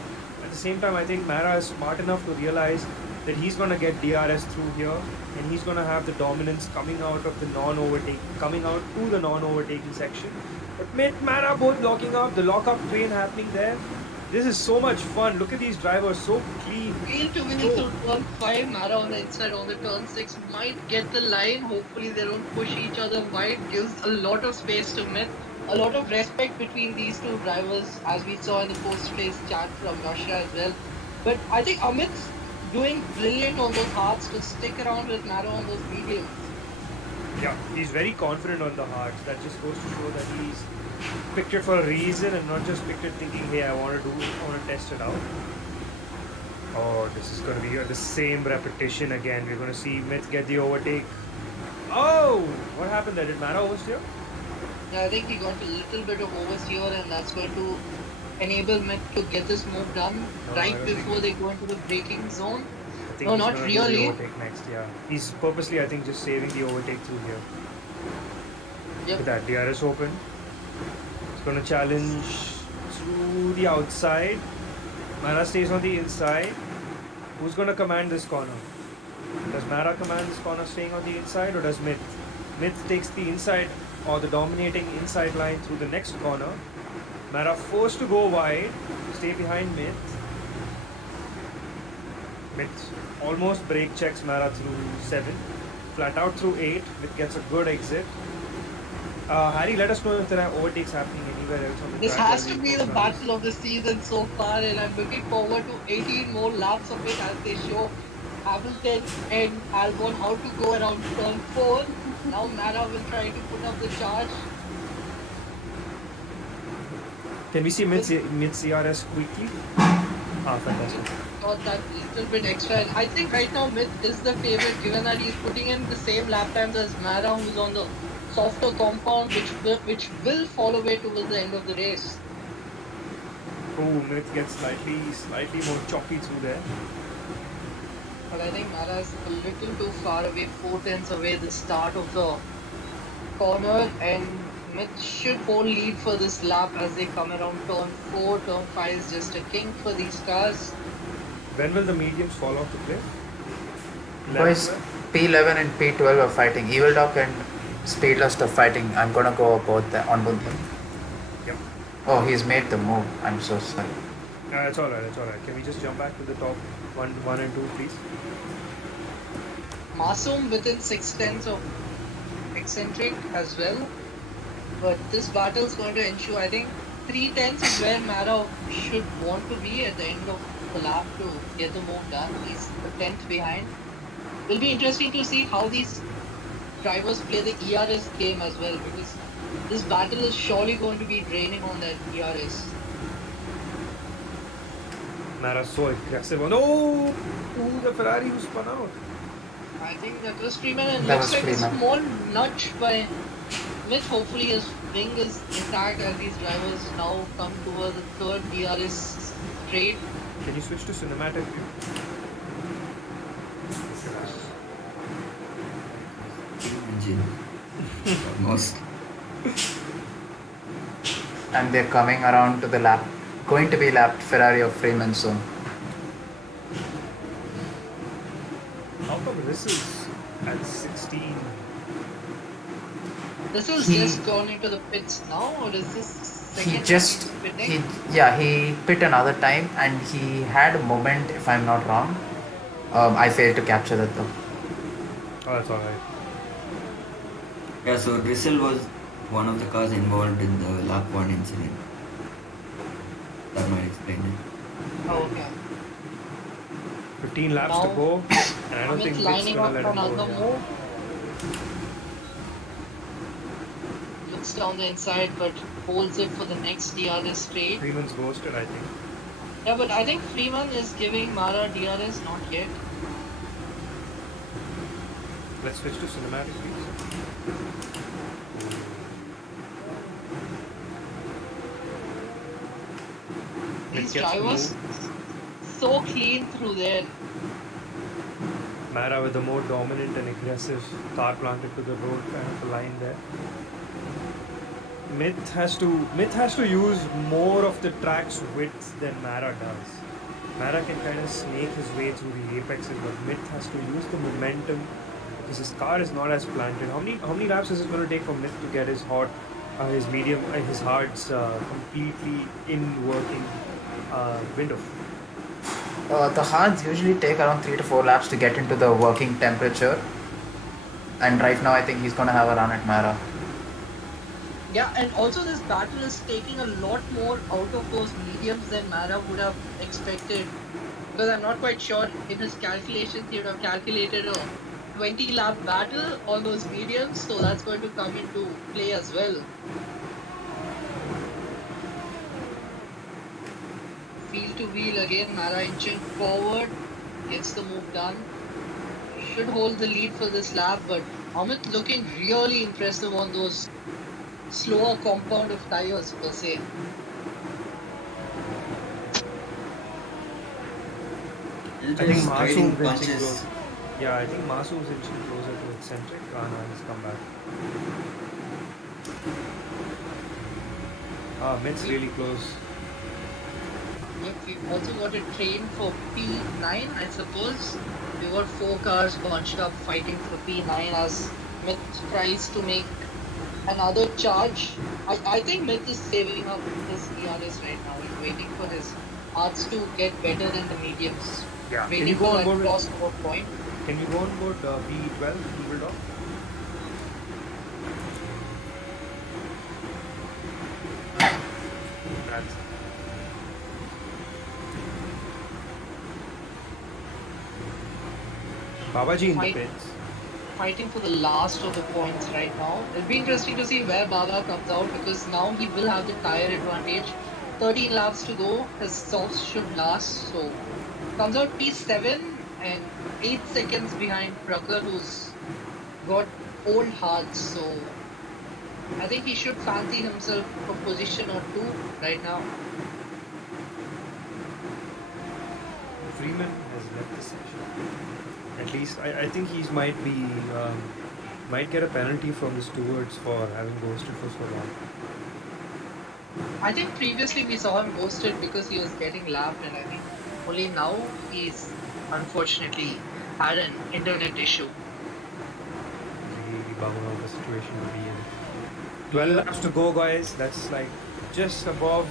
the same time, I think Mara is smart enough to realize that he's going to get DRS through here and he's going to have the dominance coming out of the coming out to the non-overtaking section. But Myth, Mara both locking up, the lock-up train happening there. This is so much fun. Look at these drivers, so clean. Wheel to wheel through turn 5. Mara on the inside on the turn 6 might get the line. Hopefully they don't push each other wide. Gives a lot of space to Myth. A lot of respect between these two drivers, as we saw in the post-race chat from Russia as well. But I think Amit's doing brilliant on those hards to stick around with Mara on those mediums. Yeah, he's very confident on the hards. That just goes to show that he's picked it for a reason and not just picked it thinking, hey, I want to test it out. Oh, this is going to be the same repetition again. We're going to see Myth get the overtake. Oh, what happened there? Did Mara oversteer? Yeah, I think he got a little bit of oversteer, and that's going to enable Myth to get this move done before they go into the braking zone. I think No, he's not gonna really. do the overtake next, yeah. He's purposely, I think, just saving the overtake through here. Yep. With that, DRS open. He's going to challenge through the outside. Mara stays on the inside. Who's going to command this corner? Does Mara command this corner staying on the inside, or does Myth? Myth takes the inside or the dominating inside line through the next corner. Mara forced to go wide, stay behind Myth. Myth almost brake checks Mara through 7, flat out through 8. Myth gets a good exit. Harry, let us know if there are overtakes happening anywhere else on the This track. has to be the battle of the season so far, and I'm looking forward to 18 more laps of it as they show Hamilton and Albon how to go around turn 4. Now Mara will try to put up the charge. Can we see Myth's CRS quickly? Fantastic. Got that little bit extra, and I think right now Myth is the favorite given that he's putting in the same lap times as Mara, who's on the softer compound, which will fall away towards the end of the race. Oh, Myth gets slightly more choppy through there. But I think Mara is a little too far away, 4 tenths away the start of the corner, and Myth should hold lead for this lap as they come around turn 4. Turn 5 is just a kink for these cars. When will the mediums fall off the cliff? Boys, P11 and P12 are fighting. Evil Dog and Speedlust are fighting. I'm gonna go on both them. Yep. Oh, he's made the move. I'm so sorry. It's alright. Can we just jump back to the top 1 and 2, please? Masoom within 6 tenths of eccentric as well. But this battle is going to ensure. I think 3 tenths is where Mara should want to be at the end of the lap to get the move done. He's a tenth behind. Will be interesting to see how these drivers play the ERS game as well, because this battle is surely going to be draining on that ERS. Mara's so aggressive. Oh, no! Ooh, the Ferrari who spun out. I think that was Freeman, and That looks was like a Freeman. small nudge by Smith. Hopefully his wing is intact as these drivers now come towards the third DRS straight. Can you switch to cinematic view? Engine. Almost. And they're coming around to the lap, going to be lapped Ferrari of Freeman soon. How come this is at 16? This is He- just gone into the pits now, or is this second He time just he's pitting? he pit another time and he had a moment, if I'm not wrong. I failed to capture that though. Oh, that's alright. Yeah, so Russell was one of the cars involved in the lap 1 incident. That might explain it. Oh, okay. 15 laps Now, to go, and I don't think Amit's Mick's lining gonna up let for him go. another Yeah. move. Looks down the inside, but holds it for the next DRS straight. Freeman's ghosted, I think. Yeah, but I think Freeman is giving Mara DRS, not yet. Let's switch to cinematic, please. These gets the drivers so clean through there. Mara with the more dominant and aggressive car planted to the road kind of a line there. Myth has to use more of the track's width than Mara does. Mara can kind of snake his way through the apexes, but Myth has to use the momentum because his car is not as planted. How many laps is it going to take for Myth to get his hards completely in working window? The hards usually take around 3 to 4 laps to get into the working temperature. And right now I think he's gonna have a run at Mara. Yeah, and also this battle is taking a lot more out of those mediums than Mara would have expected. Because I'm not quite sure in his calculations he would have calculated a 20 lap battle on those mediums, so that's going to come into play as well. Wheel to wheel again, Mara inching forward, gets the move done. Should hold the lead for this lap, but Amit looking really impressive on those slower compound of tires per se. I think Just trading Masoom's inching punches. close. Yeah, I think Masoom's inching closer to eccentric. He's come back. Myth's really close. We've also got a train for P9, I suppose. We got 4 cars bunched up fighting for P9 as Myth tries to make another charge. I think Myth is saving up his ERS right now. He's waiting for his hearts to get better than the mediums. Yeah. Can Waiting you go for on that board with? crossover point. Can you go on board B12 Evil Dog? That's Babaji in the Fight. pits. Fighting for the last of the points right now. It'll be interesting to see where Baba comes out, because now he will have the tire advantage. 13 laps to go, his softs should last, so comes out P7 and 8 seconds behind Prakhar, who's got old hearts, so I think he should fancy himself a position or 2 right now. Freeman has left the section. At least I think he might get a penalty from the stewards for having ghosted for so long. I think previously we saw him ghosted because he was getting lapped, and I think only now he's unfortunately had an internet issue. Really bummer of a situation to be in. 12 laps to go, guys. That's like just above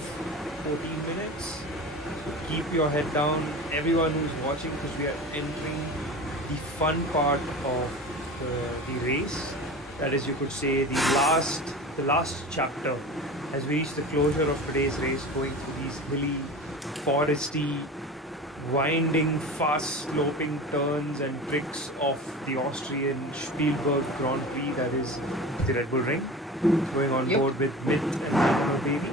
14 minutes. Keep your head down, everyone who's watching, because we are entering the fun part of the race. That is, you could say, the last chapter has reached the closure of today's race, going through these hilly, foresty, winding, fast sloping turns and tricks of the Austrian Spielberg Grand Prix, that is the Red Bull Ring, going on Yep. board with Myth and Mono Baby.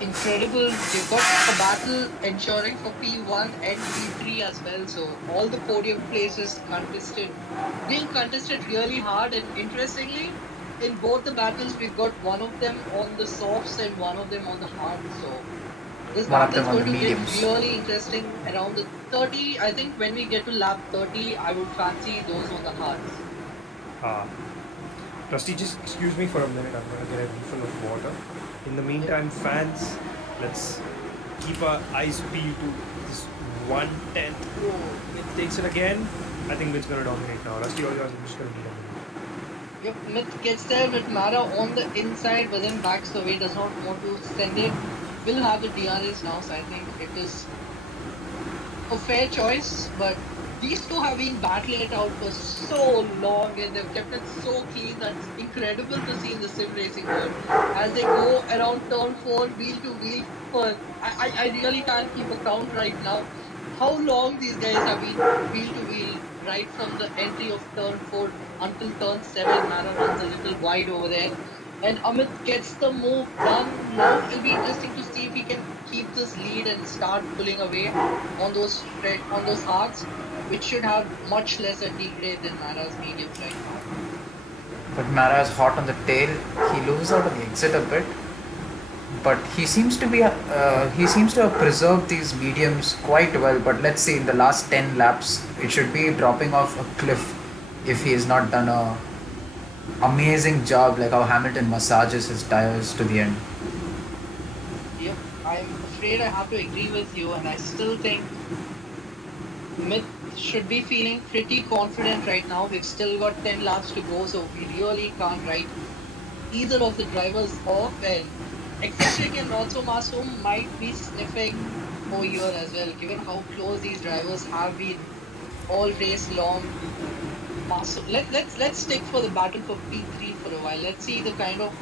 Incredible. You've got a battle ensuring for P1 and P3 as well. So all the podium places being contested really hard. And interestingly, in both the battles, we've got one of them on the softs and one of them on the hard. So this One of battle is them on going the to get mediums. really interesting around the 30. I think when we get to lap 30, I would fancy those on the hards. Rusty, just excuse me for a minute. I'm going to get a refill of water. In the meantime, fans, let's keep our eyes peeled to this 110th. Oh, Myth takes it again. I think Myth's going to dominate now. Rusty, all yours. I'm just going to leave it. Yep, Myth gets there with Mara on the inside, but then backs away, does not want to send it. Will have the DRS now, so I think it is a fair choice, but these two have been battling it out for so long and they've kept it so clean that it's incredible to see in the sim racing world. As they go around turn 4, wheel to wheel, I really can't keep a count right now. How long these guys have been wheel to wheel, right from the entry of turn 4 until turn 7. Mara runs a little wide over there. And Amit gets the move done. Now it'll be interesting to see if he can keep this lead and start pulling away on those hards, which should have much lesser degrade than Mara's mediums right now. But Mara is hot on the tail. He loses out on the exit a bit, but he seems to have preserved these mediums quite well. But let's see, in the last 10 laps, it should be dropping off a cliff if he has not done a amazing job like how Hamilton massages his tires to the end. Yep, I'm afraid I have to agree with you, and I still think Myth should be feeling pretty confident right now. We've still got 10 laps to go, so we really can't write either of the drivers off, and Eccentric and Not Masoom might be sniffing over here as well, given how close these drivers have been all race long. Let's stick for the battle for P3 for a while. Let's see the kind of.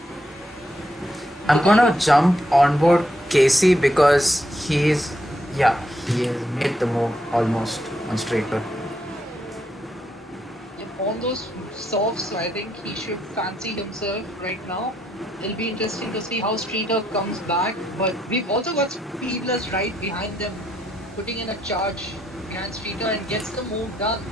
I'm gonna jump on board Casey because he has made the move almost on straighter. On those softs, I think he should fancy himself right now. It'll be interesting to see how Streeter comes back, but we've also got Speedless right behind them, putting in a charge behind Streeter and gets the move done.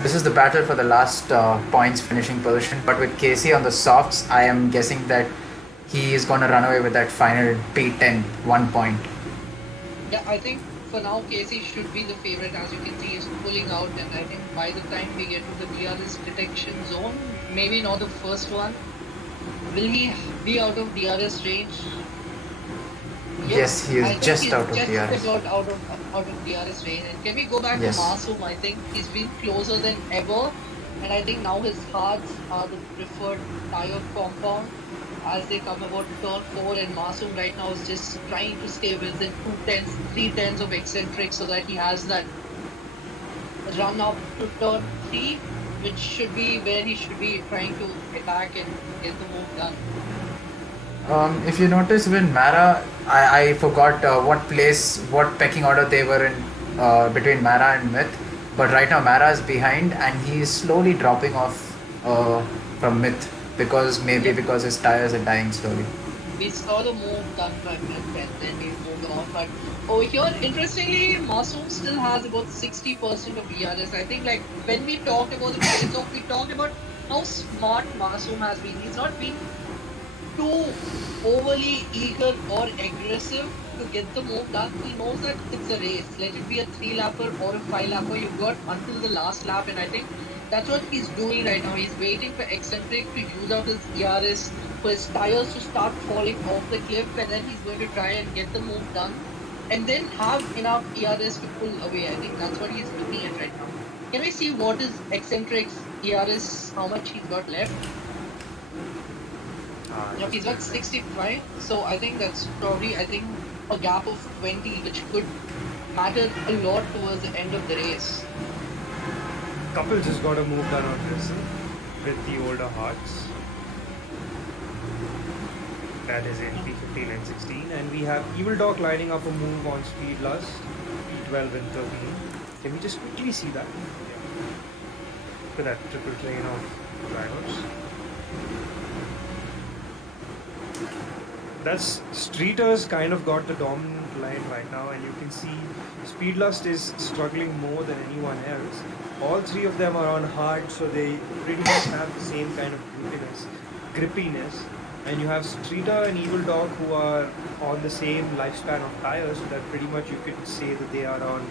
This is the battle for the last points finishing position, but with Casey on the softs, I am guessing that he is going to run away with that final P10 1 point. Yeah, I think for now Casey should be the favorite. As you can see, he's pulling out, and I think by the time we get to the DRS detection zone, maybe not the first one, will he be out of DRS range? Yes, he is just out of DRS. Out of DRS range. And can we go back Yes. to Masoom? I think he's been closer than ever, and I think now his hards are the preferred tire compound as they come about turn 4, and Masoom right now is just trying to stay within 3 tenths of eccentric so that he has that run up to turn 3, which should be where he should be trying to attack and get the move done. If you notice, when Mara, I forgot what pecking order they were in between Mara and Myth, but right now Mara is behind and he is slowly dropping off from Myth because his tires are dying slowly. We saw the move done by Myth and then we moved on, but over here, interestingly, Masoom still has about 60% of ERS. I think like when we talked about the pace off, we talked about how smart Masoom has been. He's not been too overly eager or aggressive to get the move done. He knows that it's a race. Let it be a 3-lapper or a 5-lapper. You've got until the last lap, and I think that's what he's doing right now. He's waiting for Eccentric to use out his ERS, for his tires to start falling off the cliff, and then he's going to try and get the move done, and then have enough ERS to pull away. I think that's what he's looking at right now. Can we see what is Eccentric's ERS, how much he's got left? Yep, he's got 65, so I think that's probably, a gap of 20, which could matter a lot towards the end of the race. Couple just got a move done on this with the older hearts. That is in P15 and 16. And we have Evil Dog lining up a move on Speed Lust, P12 and 13. Can we just quickly see that? Yeah. Look at that triple train of drivers. That's Streeters kind of got the dominant line right now, and you can see Speedlust is struggling more than anyone else. All three of them are on hard, so they pretty much have the same kind of grippiness. And you have Streeter and Evil Dog who are on the same lifespan of tires, so that pretty much you could say that they are on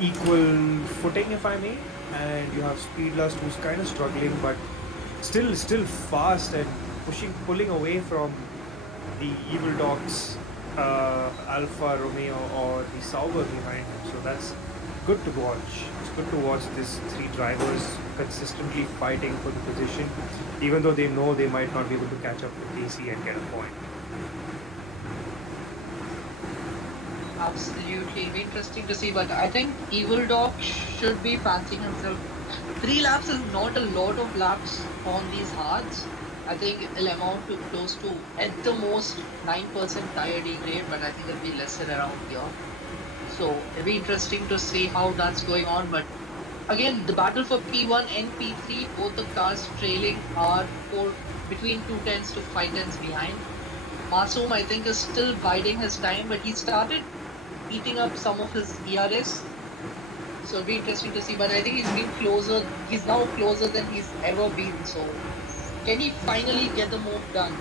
equal footing, if I may. And you have Speedlust who's kind of struggling, but still fast and pulling away from the Evil Dog's Alfa Romeo or the Sauber behind him. So that's good to watch. It's good to watch these three drivers consistently fighting for the position, even though they know they might not be able to catch up with Casey and get a point. Absolutely, be interesting to see, but I think Evil Dog should be fancying himself. 3 laps is not a lot of laps on these hards. I think it'll amount to close to, at the most, 9% tire degrade, but I think it'll be lesser around here. So it'll be interesting to see how that's going on. But again, the battle for P1 and P3, both the cars trailing are between 2 tenths to 5 tenths behind. Masoom, I think, is still biding his time, but he started eating up some of his ERS. So it'll be interesting to see. But I think he's been closer. He's now closer than he's ever been. So can he finally get the move done?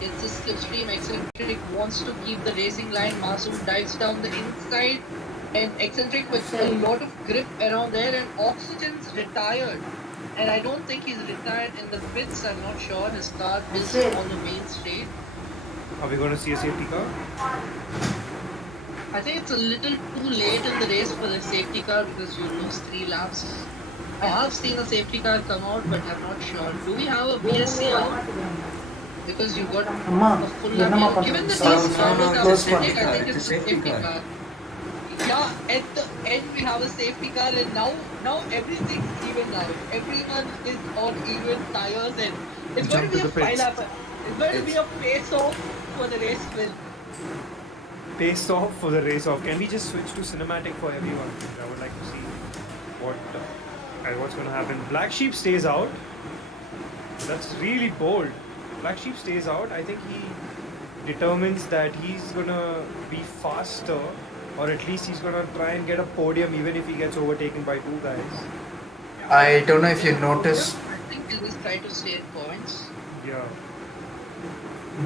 It's a slipstream. Eccentric wants to keep the racing line. Masoom dives down the inside, and Eccentric with a lot of grip around there, and Oxygen's retired. And I don't think he's retired in the pits. I'm not sure. His car is on the main straight. Are we going to see a safety car? I think it's a little too late in the race for the safety car because you lose 3 laps. I have seen a safety car come out, but I'm not sure. Do we have a BSC out? Because you got a full lap. Given that these drivers are athletic, I think it's a safety car. Yeah, at the end we have a safety car, and now everything's even now. Everyone is on even tires, and it's going to be a 5-lap. It's going to be a face-off for the race win. Pace off for the race off. Can we just switch to cinematic for everyone? I would like to see what's going to happen. Black Sheep stays out. That's really bold. Black Sheep stays out. I think he determines that he's going to be faster, or at least he's going to try and get a podium even if he gets overtaken by 2 guys. I don't know if you noticed. I think he'll just try to stay at points. Yeah.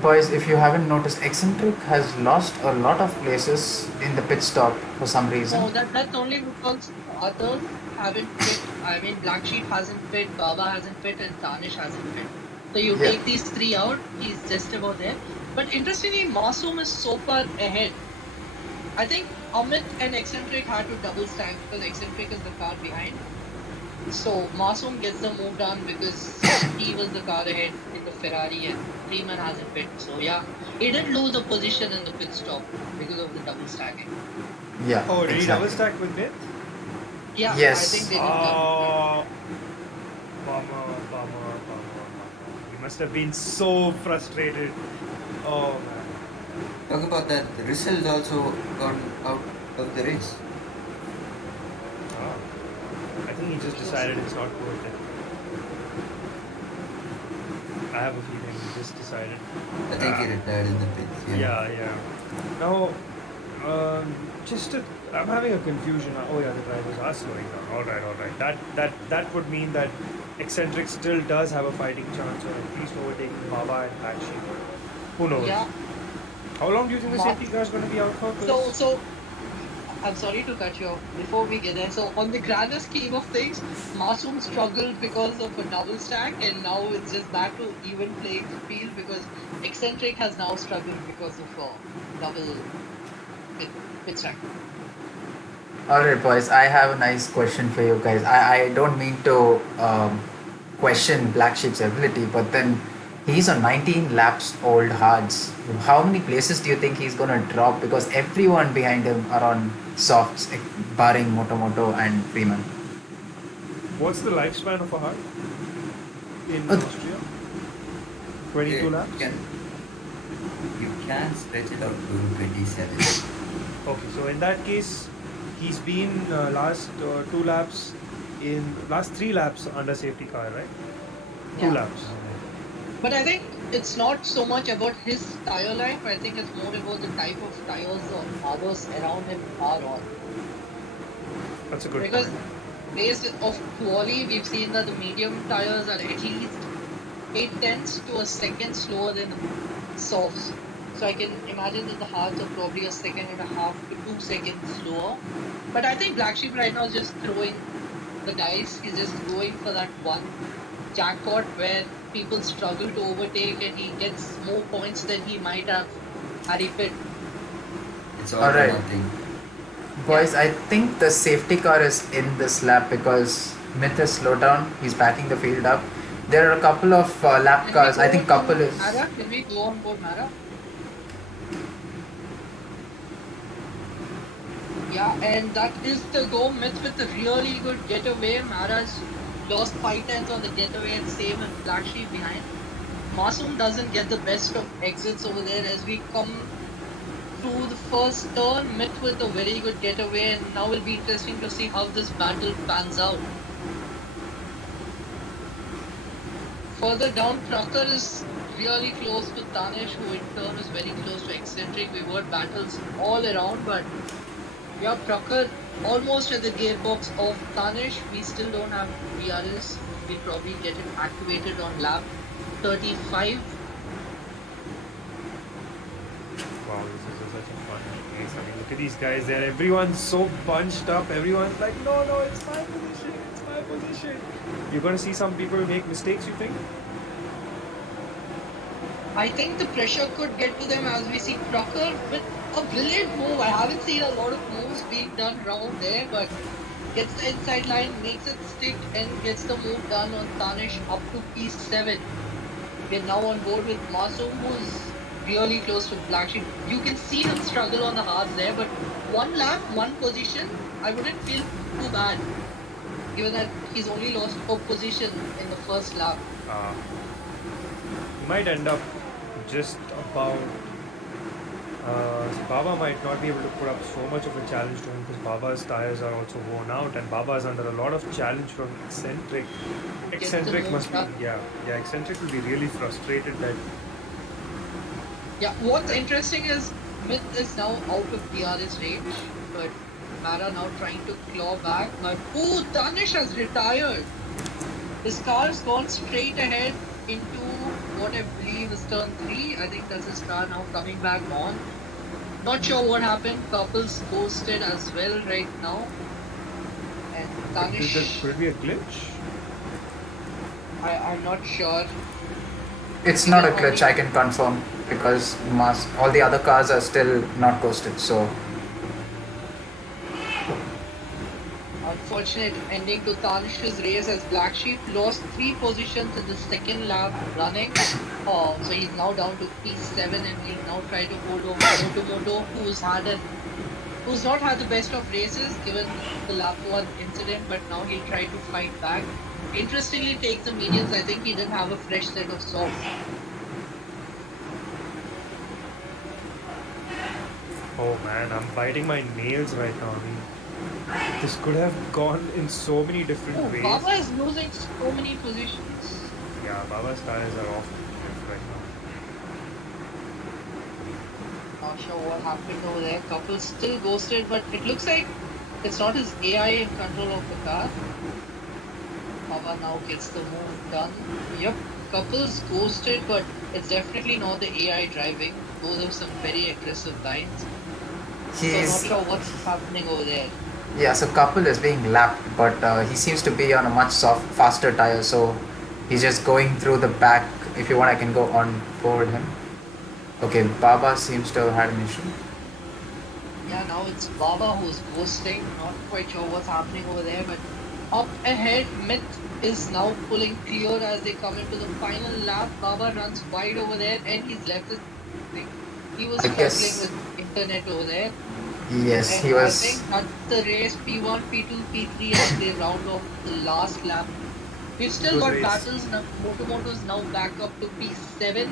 Boys, if you haven't noticed, Eccentric has lost a lot of places in the pit stop for some reason. No, that's only because others haven't fit. I mean, Black Sheep hasn't fit, Baba hasn't fit, and Tanish hasn't fit. So you take these 3 out, he's just about there. But interestingly, Masoom is so far ahead. I think Amit and Eccentric had to double stack because Eccentric is the car behind. So Masoom gets the move done because he was the car ahead in the Ferrari and Freeman hasn't fit. So yeah, he did lose a position in the pit stop because of the double stacking. Yeah. Oh, did he exactly. double stack with Myth? Yeah, Yes. I think they did. Oh, bummer. He must have been so frustrated. Oh man. Talk about that, Russell's also gone out of the race. Oh. I think he just decided it's not worth it. I have a feeling he just decided. I think he retired in the pits. Yeah. Now, I'm having a confusion. Oh yeah, the drivers are slowing down. All right. That would mean that Eccentric still does have a fighting chance of at least overtaking Baba and Black Sheep. Who knows? Yeah. How long do you think the safety car is going to be out for? So I'm sorry to cut you off before we get there. So on the grander scheme of things, Masoom struggled because of a double stack, and now it's just back to even playing field because Eccentric has now struggled because of double pit stack. Alright, boys, I have a nice question for you guys. I don't mean to question Black Sheep's ability, but then he's on 19 laps old hards. How many places do you think he's going to drop? Because everyone behind him are on softs, barring Moto and Freeman. What's the lifespan of a hard in Austria? 22 laps? can stretch it out to 27. Okay, so in that case, he's been last 3 laps under safety car, right? 2 Yeah. laps. But I think it's not so much about his tire life. I think it's more about the type of tires the others around him are on. That's a good Because point. based off quali, we've seen that the medium tires are at least 8/10 to a second slower than softs. So I can imagine that the hards are probably a second and a half to 2 seconds slower. But I think Black Sheep right now is just throwing the dice. He's just going for that one jackpot where people struggle to overtake and he gets more points than he might have had he fit. It's all Alright. or nothing. Boys, I think the safety car is in this lap because Myth has slowed down. He's backing the field up. There are a couple of lap Can cars. we I go think couple to is. Mara? Can we go on board Mara? Yeah, and that is the go. Myth with a really good getaway. Mara's lost 5/10 on the getaway and same with Black Sheep behind. Masoom doesn't get the best of exits over there as we come through the first turn. Myth with a very good getaway, and now will be interesting to see how this battle pans out. Further down, Trucker is really close to Tanish, who in turn is very close to Eccentric. We've heard battles all around, but yeah, Trucker almost at the gearbox of Tanish. We still don't have DRS. We'll probably get it activated on lap 35. Wow, this is such a fun race. I mean, look at these guys there. Everyone's so bunched up. Everyone's like, no, it's my position. It's my position. You're going to see some people make mistakes, you think? I think the pressure could get to them as we see Trucker with a brilliant move. I haven't seen a lot of moves being done around there, but gets the inside line, makes it stick, and gets the move done on Tanish up to P7. We're now on board with Masoom, who's really close to Black Sheep. You can see him struggle on the hards there, but one lap, one position, I wouldn't feel too bad, given that he's only lost a position in the first lap. He might end up just about. Baba might not be able to put up so much of a challenge to him because Baba's tires are also worn out, and Baba is under a lot of challenge from Eccentric. Eccentric must be, Eccentric will be really frustrated that. Yeah, what's interesting is Myth is now out of DRS range, but Mara now trying to claw back. But Tanish has retired. His car's gone straight ahead into what I believe is turn 3. I think that's his car now coming back on. Not sure what happened. Couples ghosted as well right now. And Tanish, Could it be a glitch? I'm not sure. It's not a glitch, I can confirm, because all the other cars are still not ghosted. So Unfortunate ending to Tanish's race as Black Sheep lost 3 positions in the second lap running. So he's now down to P7 and he'll now try to hold over Moto, who's not had the best of races given the lap 1 incident, but now he'll try to fight back. Interestingly, takes the mediums. I think he didn't have a fresh set of softs. Oh man, I'm biting my nails right now. I mean, this could have gone in so many different ways. Baba is losing so many positions. Yeah, Baba's tires are off right now. Not sure what happened over there. Couple still ghosted, but it looks like it's not his AI in control of the car. Baba now gets the move done. Yep, couples ghosted, but it's definitely not the AI driving. Those are some very aggressive lines. So not sure what's happening over there. yeah, so Couple is being lapped, but he seems to be on a much faster tire, so he's just going through the back. If you want, I can go on board him. Okay, Baba seems to have had an issue. Yeah, now it's Baba who's ghosting. Not quite sure what's happening over there, but up ahead, Myth is now pulling clear as they come into the final lap. Baba runs wide over there and he's left his thing. He was struggling with internet over there. Yes, And he was. I think that's the race P1, P2, P3 as they round off the last lap. We've still got battles now. Moto is now back up to P7.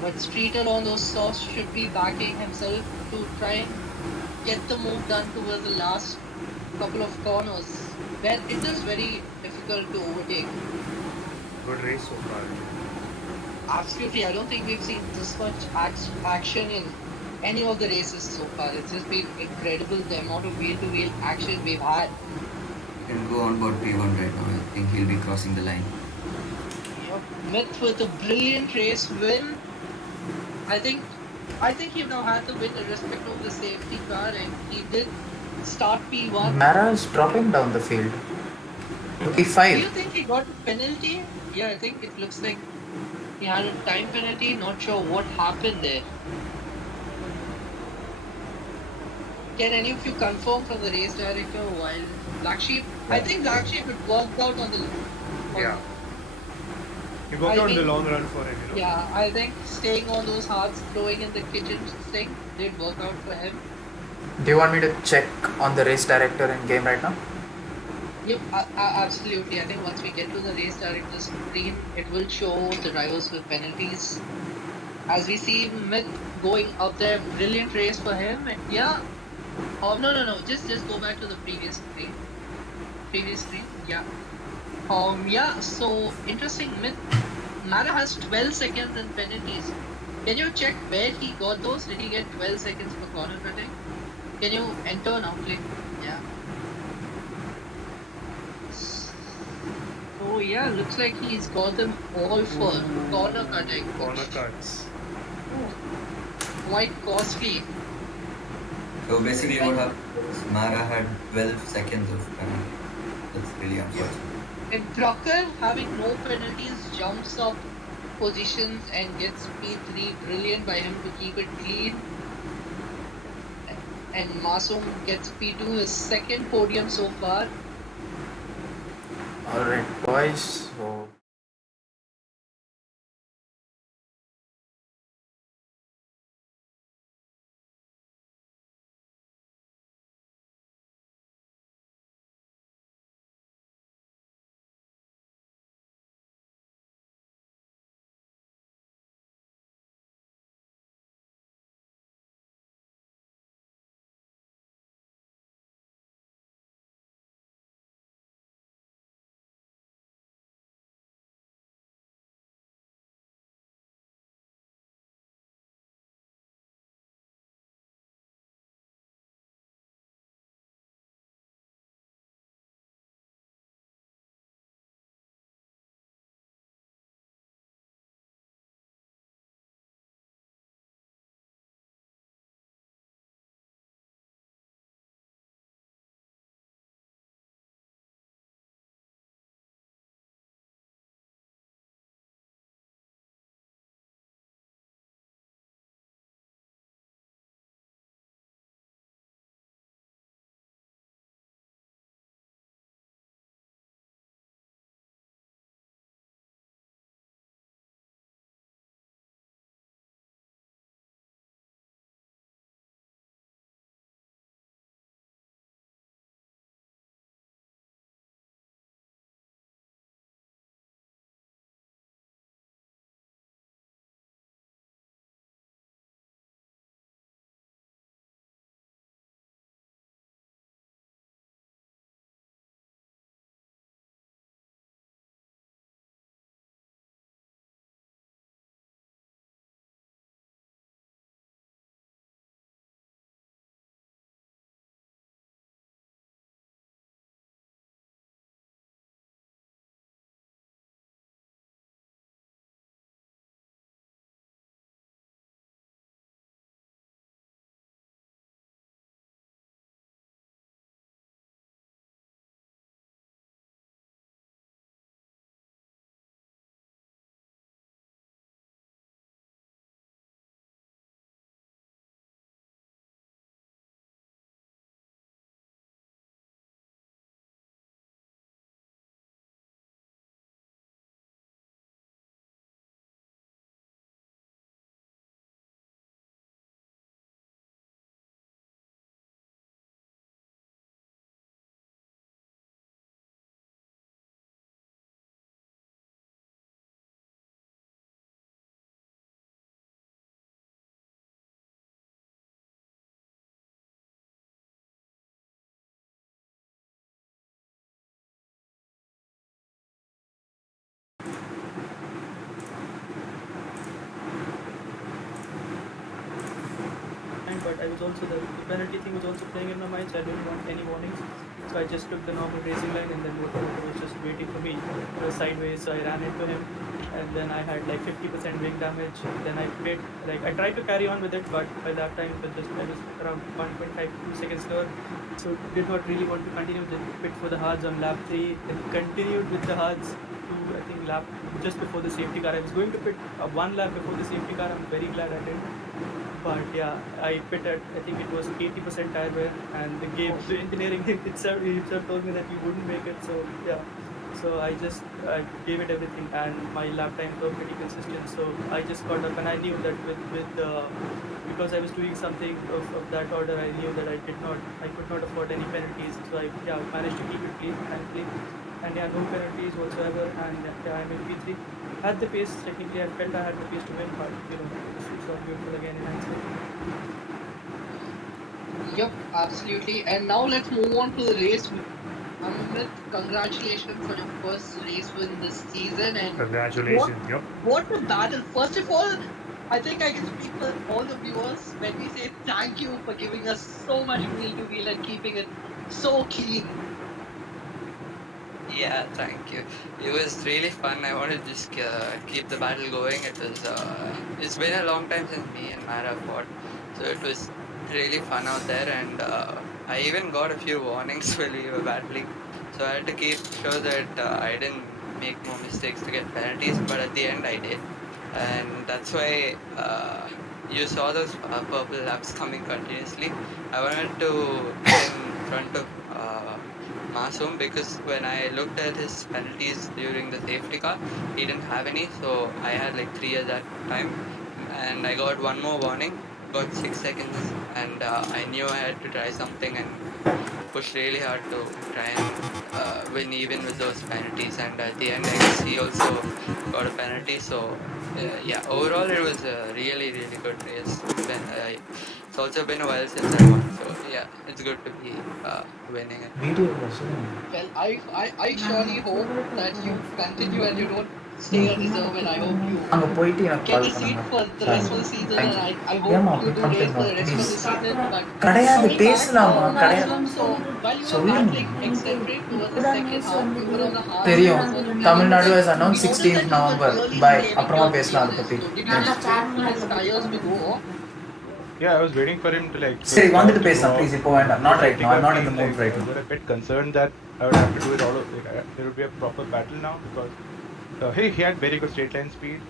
But Streeter on those softs should be backing himself to try and get the move done towards the last couple of corners, where it is very difficult to overtake. Good race so far. Absolutely, I don't think we've seen this much action in any of the races so far. It's just been incredible the amount of wheel-to-wheel action we've had. He can go on board P1 right now. I think he'll be crossing the line. Yep. Myth with a brilliant race win. I think he now had the win irrespective of the safety car, and he did start P1. Mara is dropping down the field to Do P5. you think he got a penalty? Yeah, I think it looks like he had a time penalty. Not sure what happened there. Can any of you confirm from the race director while Black Sheep? I think Black Sheep it worked out on the. Yeah. It worked out in the long run for him, you know. Yeah, I think staying on those hearts, throwing in the kitchen sink did work out for him. Do you want me to check on the race director in game right now? Yep, absolutely. I think once we get to the race director screen, it will show the drivers with penalties. As we see Myth going up there, brilliant race for him. And yeah, oh no. Just go back to the previous screen. Yeah. Yeah. So interesting. Myth. Mara has 12 seconds in penalties. Can you check where he got those? Did he get 12 seconds for corner cutting? Can you enter now? Click. Yeah. Oh yeah, looks like he's got them all for corner cutting. Corner cuts. Quite costly. So basically what happened was Mara had 12 seconds of penalty. That's really unfortunate. And Trucker, having no penalties, jumps up positions and gets P3. Brilliant by him to keep it clean. And Masum gets P2, his second podium so far. Alright, boys. So I was also the penalty thing was also playing in my mind, so I didn't want any warnings. So I just took the normal racing line, and then Moto was just waiting for me. It was sideways, so I ran into him, and then I had like 50% wing damage. Then I pit, like I tried to carry on with it, but by that time it was just I was around 1.5 seconds slower, so did not really want to continue. Just pit for the hards on lap 3, then continued with the hards to I think lap just before the safety car. I was going to pit one lap before the safety car. I'm very glad I did. But yeah, I pitted. I think it was 80% tire wear, and the engineering itself told me that you wouldn't make it. So yeah, so I gave it everything, and my lap times were pretty consistent. So I just got up, and I knew that because I was doing something of that order, I knew that I could not afford any penalties. So I managed to keep it clean, thankfully, and yeah, no penalties whatsoever, and yeah, I'm in P3. Had the pace, technically I felt I had the pace to win, but it's not beautiful again in hindsight. Yep, absolutely. And now let's move on to the race. Amit, congratulations for your first race win this season, and Congratulations. Yep. what a battle! First of all, I think I can speak for all the viewers when we say thank you for giving us so much wheel to wheel and keeping it so clean. Yeah, thank you. It was really fun. I wanted to just keep the battle going. It's been a long time since me and Mara fought, so it was really fun out there. And I even got a few warnings while we were battling, so I had to keep sure that I didn't make more mistakes to get penalties. But at the end, I did, and that's why you saw those purple laps coming continuously. I wanted to get in front of Masoom, because when I looked at his penalties during the safety car, he didn't have any, so I had like 3 at that time, and I got one more warning, got 6 seconds, and I knew I had to try something and push really hard to try and win even with those penalties. And at the end, I guess he also got a penalty. So yeah, overall it was a really good race. It's also been a while since I won, so yeah, it's good to be winning it. Well, I surely hope that you continue and you don't stay a reserve, and I hope you அங்க போயிட்டு எனக்கு get call a seat பண்ணுங்க. for the rest of the season, Thank and you. I hope ஏமா you அப்படி do race for பண்றீங்க the rest of the please? season. But கிடையாது coming back, பேசலாமா? கிடையாது. Masoom, so while you were சொல்லுங்க. battling eccentric towards the second half, you were on the hard தெரியும். side as well. Tamil Nadu has We announced noticed 16th that you were November. really Bye. saving அப்புறமா your பேசலாம் அதை DRS. பத்தி. So did you just wait for his tires to go off? Yeah, I was waiting for him to like. சரி switch வந்துட்டு out, பேசலாம் go please. out. இப்போ வேண்டாம். Not right now. I'm not in the Like, mood right I now. was a bit concerned that I would have to do it all. There would be a proper battle now because he had very good straight line speed,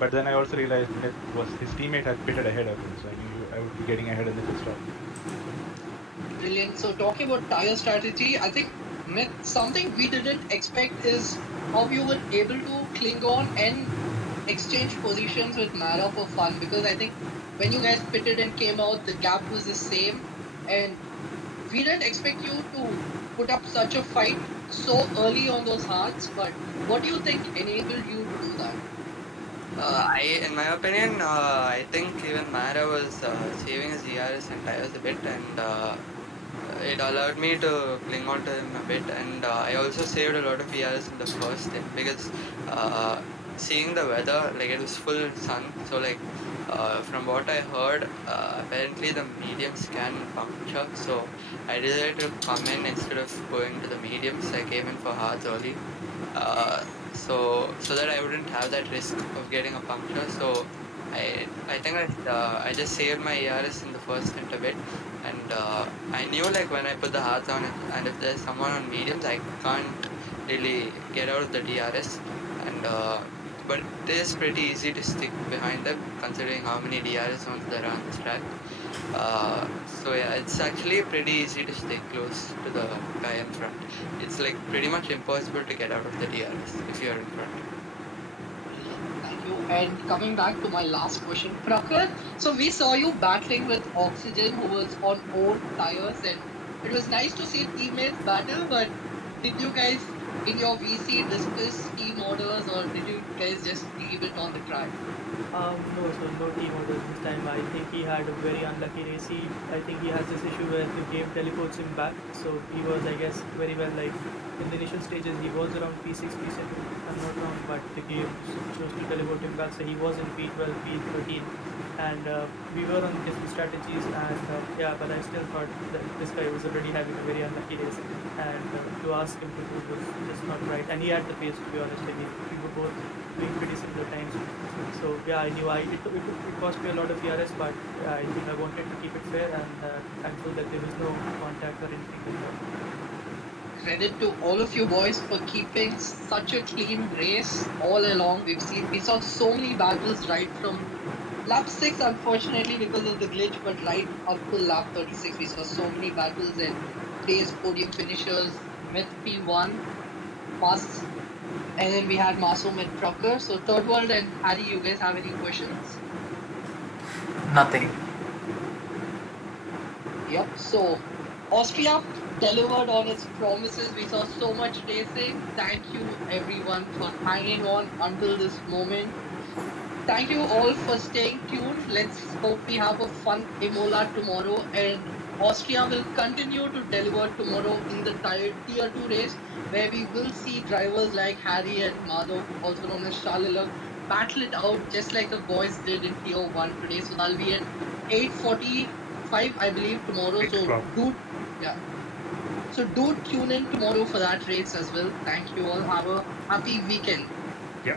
but then I also realized that his teammate had pitted ahead of him, so I knew I would be getting ahead in the pit stop. Brilliant. So talking about tire strategy, I think something we didn't expect is how you were able to cling on and exchange positions with Mara for fun, because I think when you guys pitted and came out, the gap was the same, and we didn't expect you to put up such a fight so early on those hearts. But what do you think enabled you to do that? In my opinion, I think even Mara was saving his ERS and tires a bit, and it allowed me to cling on to him a bit. And I also saved a lot of ERS in the first stint, because seeing the weather, like it was full sun, so like from what I heard, apparently the mediums can puncture, so I decided to come in instead of going to the mediums. I came in for hards early, so that I wouldn't have that risk of getting a puncture. So I think I just saved my ERS in the first stint a bit, and I knew like when I put the hards on, and if there's someone on mediums, I can't really get out of the DRS, and but it is pretty easy to stick behind them considering how many DRS zones there are on this track. So yeah, it's actually pretty easy to stay close to the guy in front. It's like pretty much impossible to get out of the DRS if you're in front. Thank you. And coming back to my last question, Prakhar, so we saw you battling with Oxygen, who was on old tires, and it was nice to see teammates battle, but did you guys in your VC discuss team orders, or did you guys just leave it on the track? No, so no team orders this time. I think he had a very unlucky race. I think he has this issue where the game teleports him back, so he was, I guess, very well like in the initial stages he was around P6, P7 if I'm not wrong, but the game chose to teleport him back, so he was in P12, P13, and we were on different strategies, and yeah, but I still thought that this guy was already having a very unlucky race, and to ask him to move was just not right, and he had the pace, to be honest. I mean, we were both doing pretty similar times, so yeah, I knew it cost me a lot of ERS, but I think I wanted to keep it fair, and thankful that there was no contact or anything like that. Credit to all of you boys for keeping such a clean race all along. We saw so many battles right from lap 6, unfortunately, because of the glitch, but right up to lap 36, we saw so many battles and place podium finishers, Myth P1, Must, and then we had Masoom and Trucker. So, Third World and Harry, you guys have any questions? Nothing. Yep, so Austria delivered on its promises. We saw so much racing. Thank you everyone for hanging on until this moment. Thank you all for staying tuned. Let's hope we have a fun Imola tomorrow, and Austria will continue to deliver tomorrow in the tier 2 race, where we will see drivers like Harry and Madhav, also known as Shalila, battle it out just like the boys did in tier 1 today. So that'll be at 8:45, I believe, tomorrow. So do tune in tomorrow for that race as well. Thank you all. Have a happy weekend. Yeah.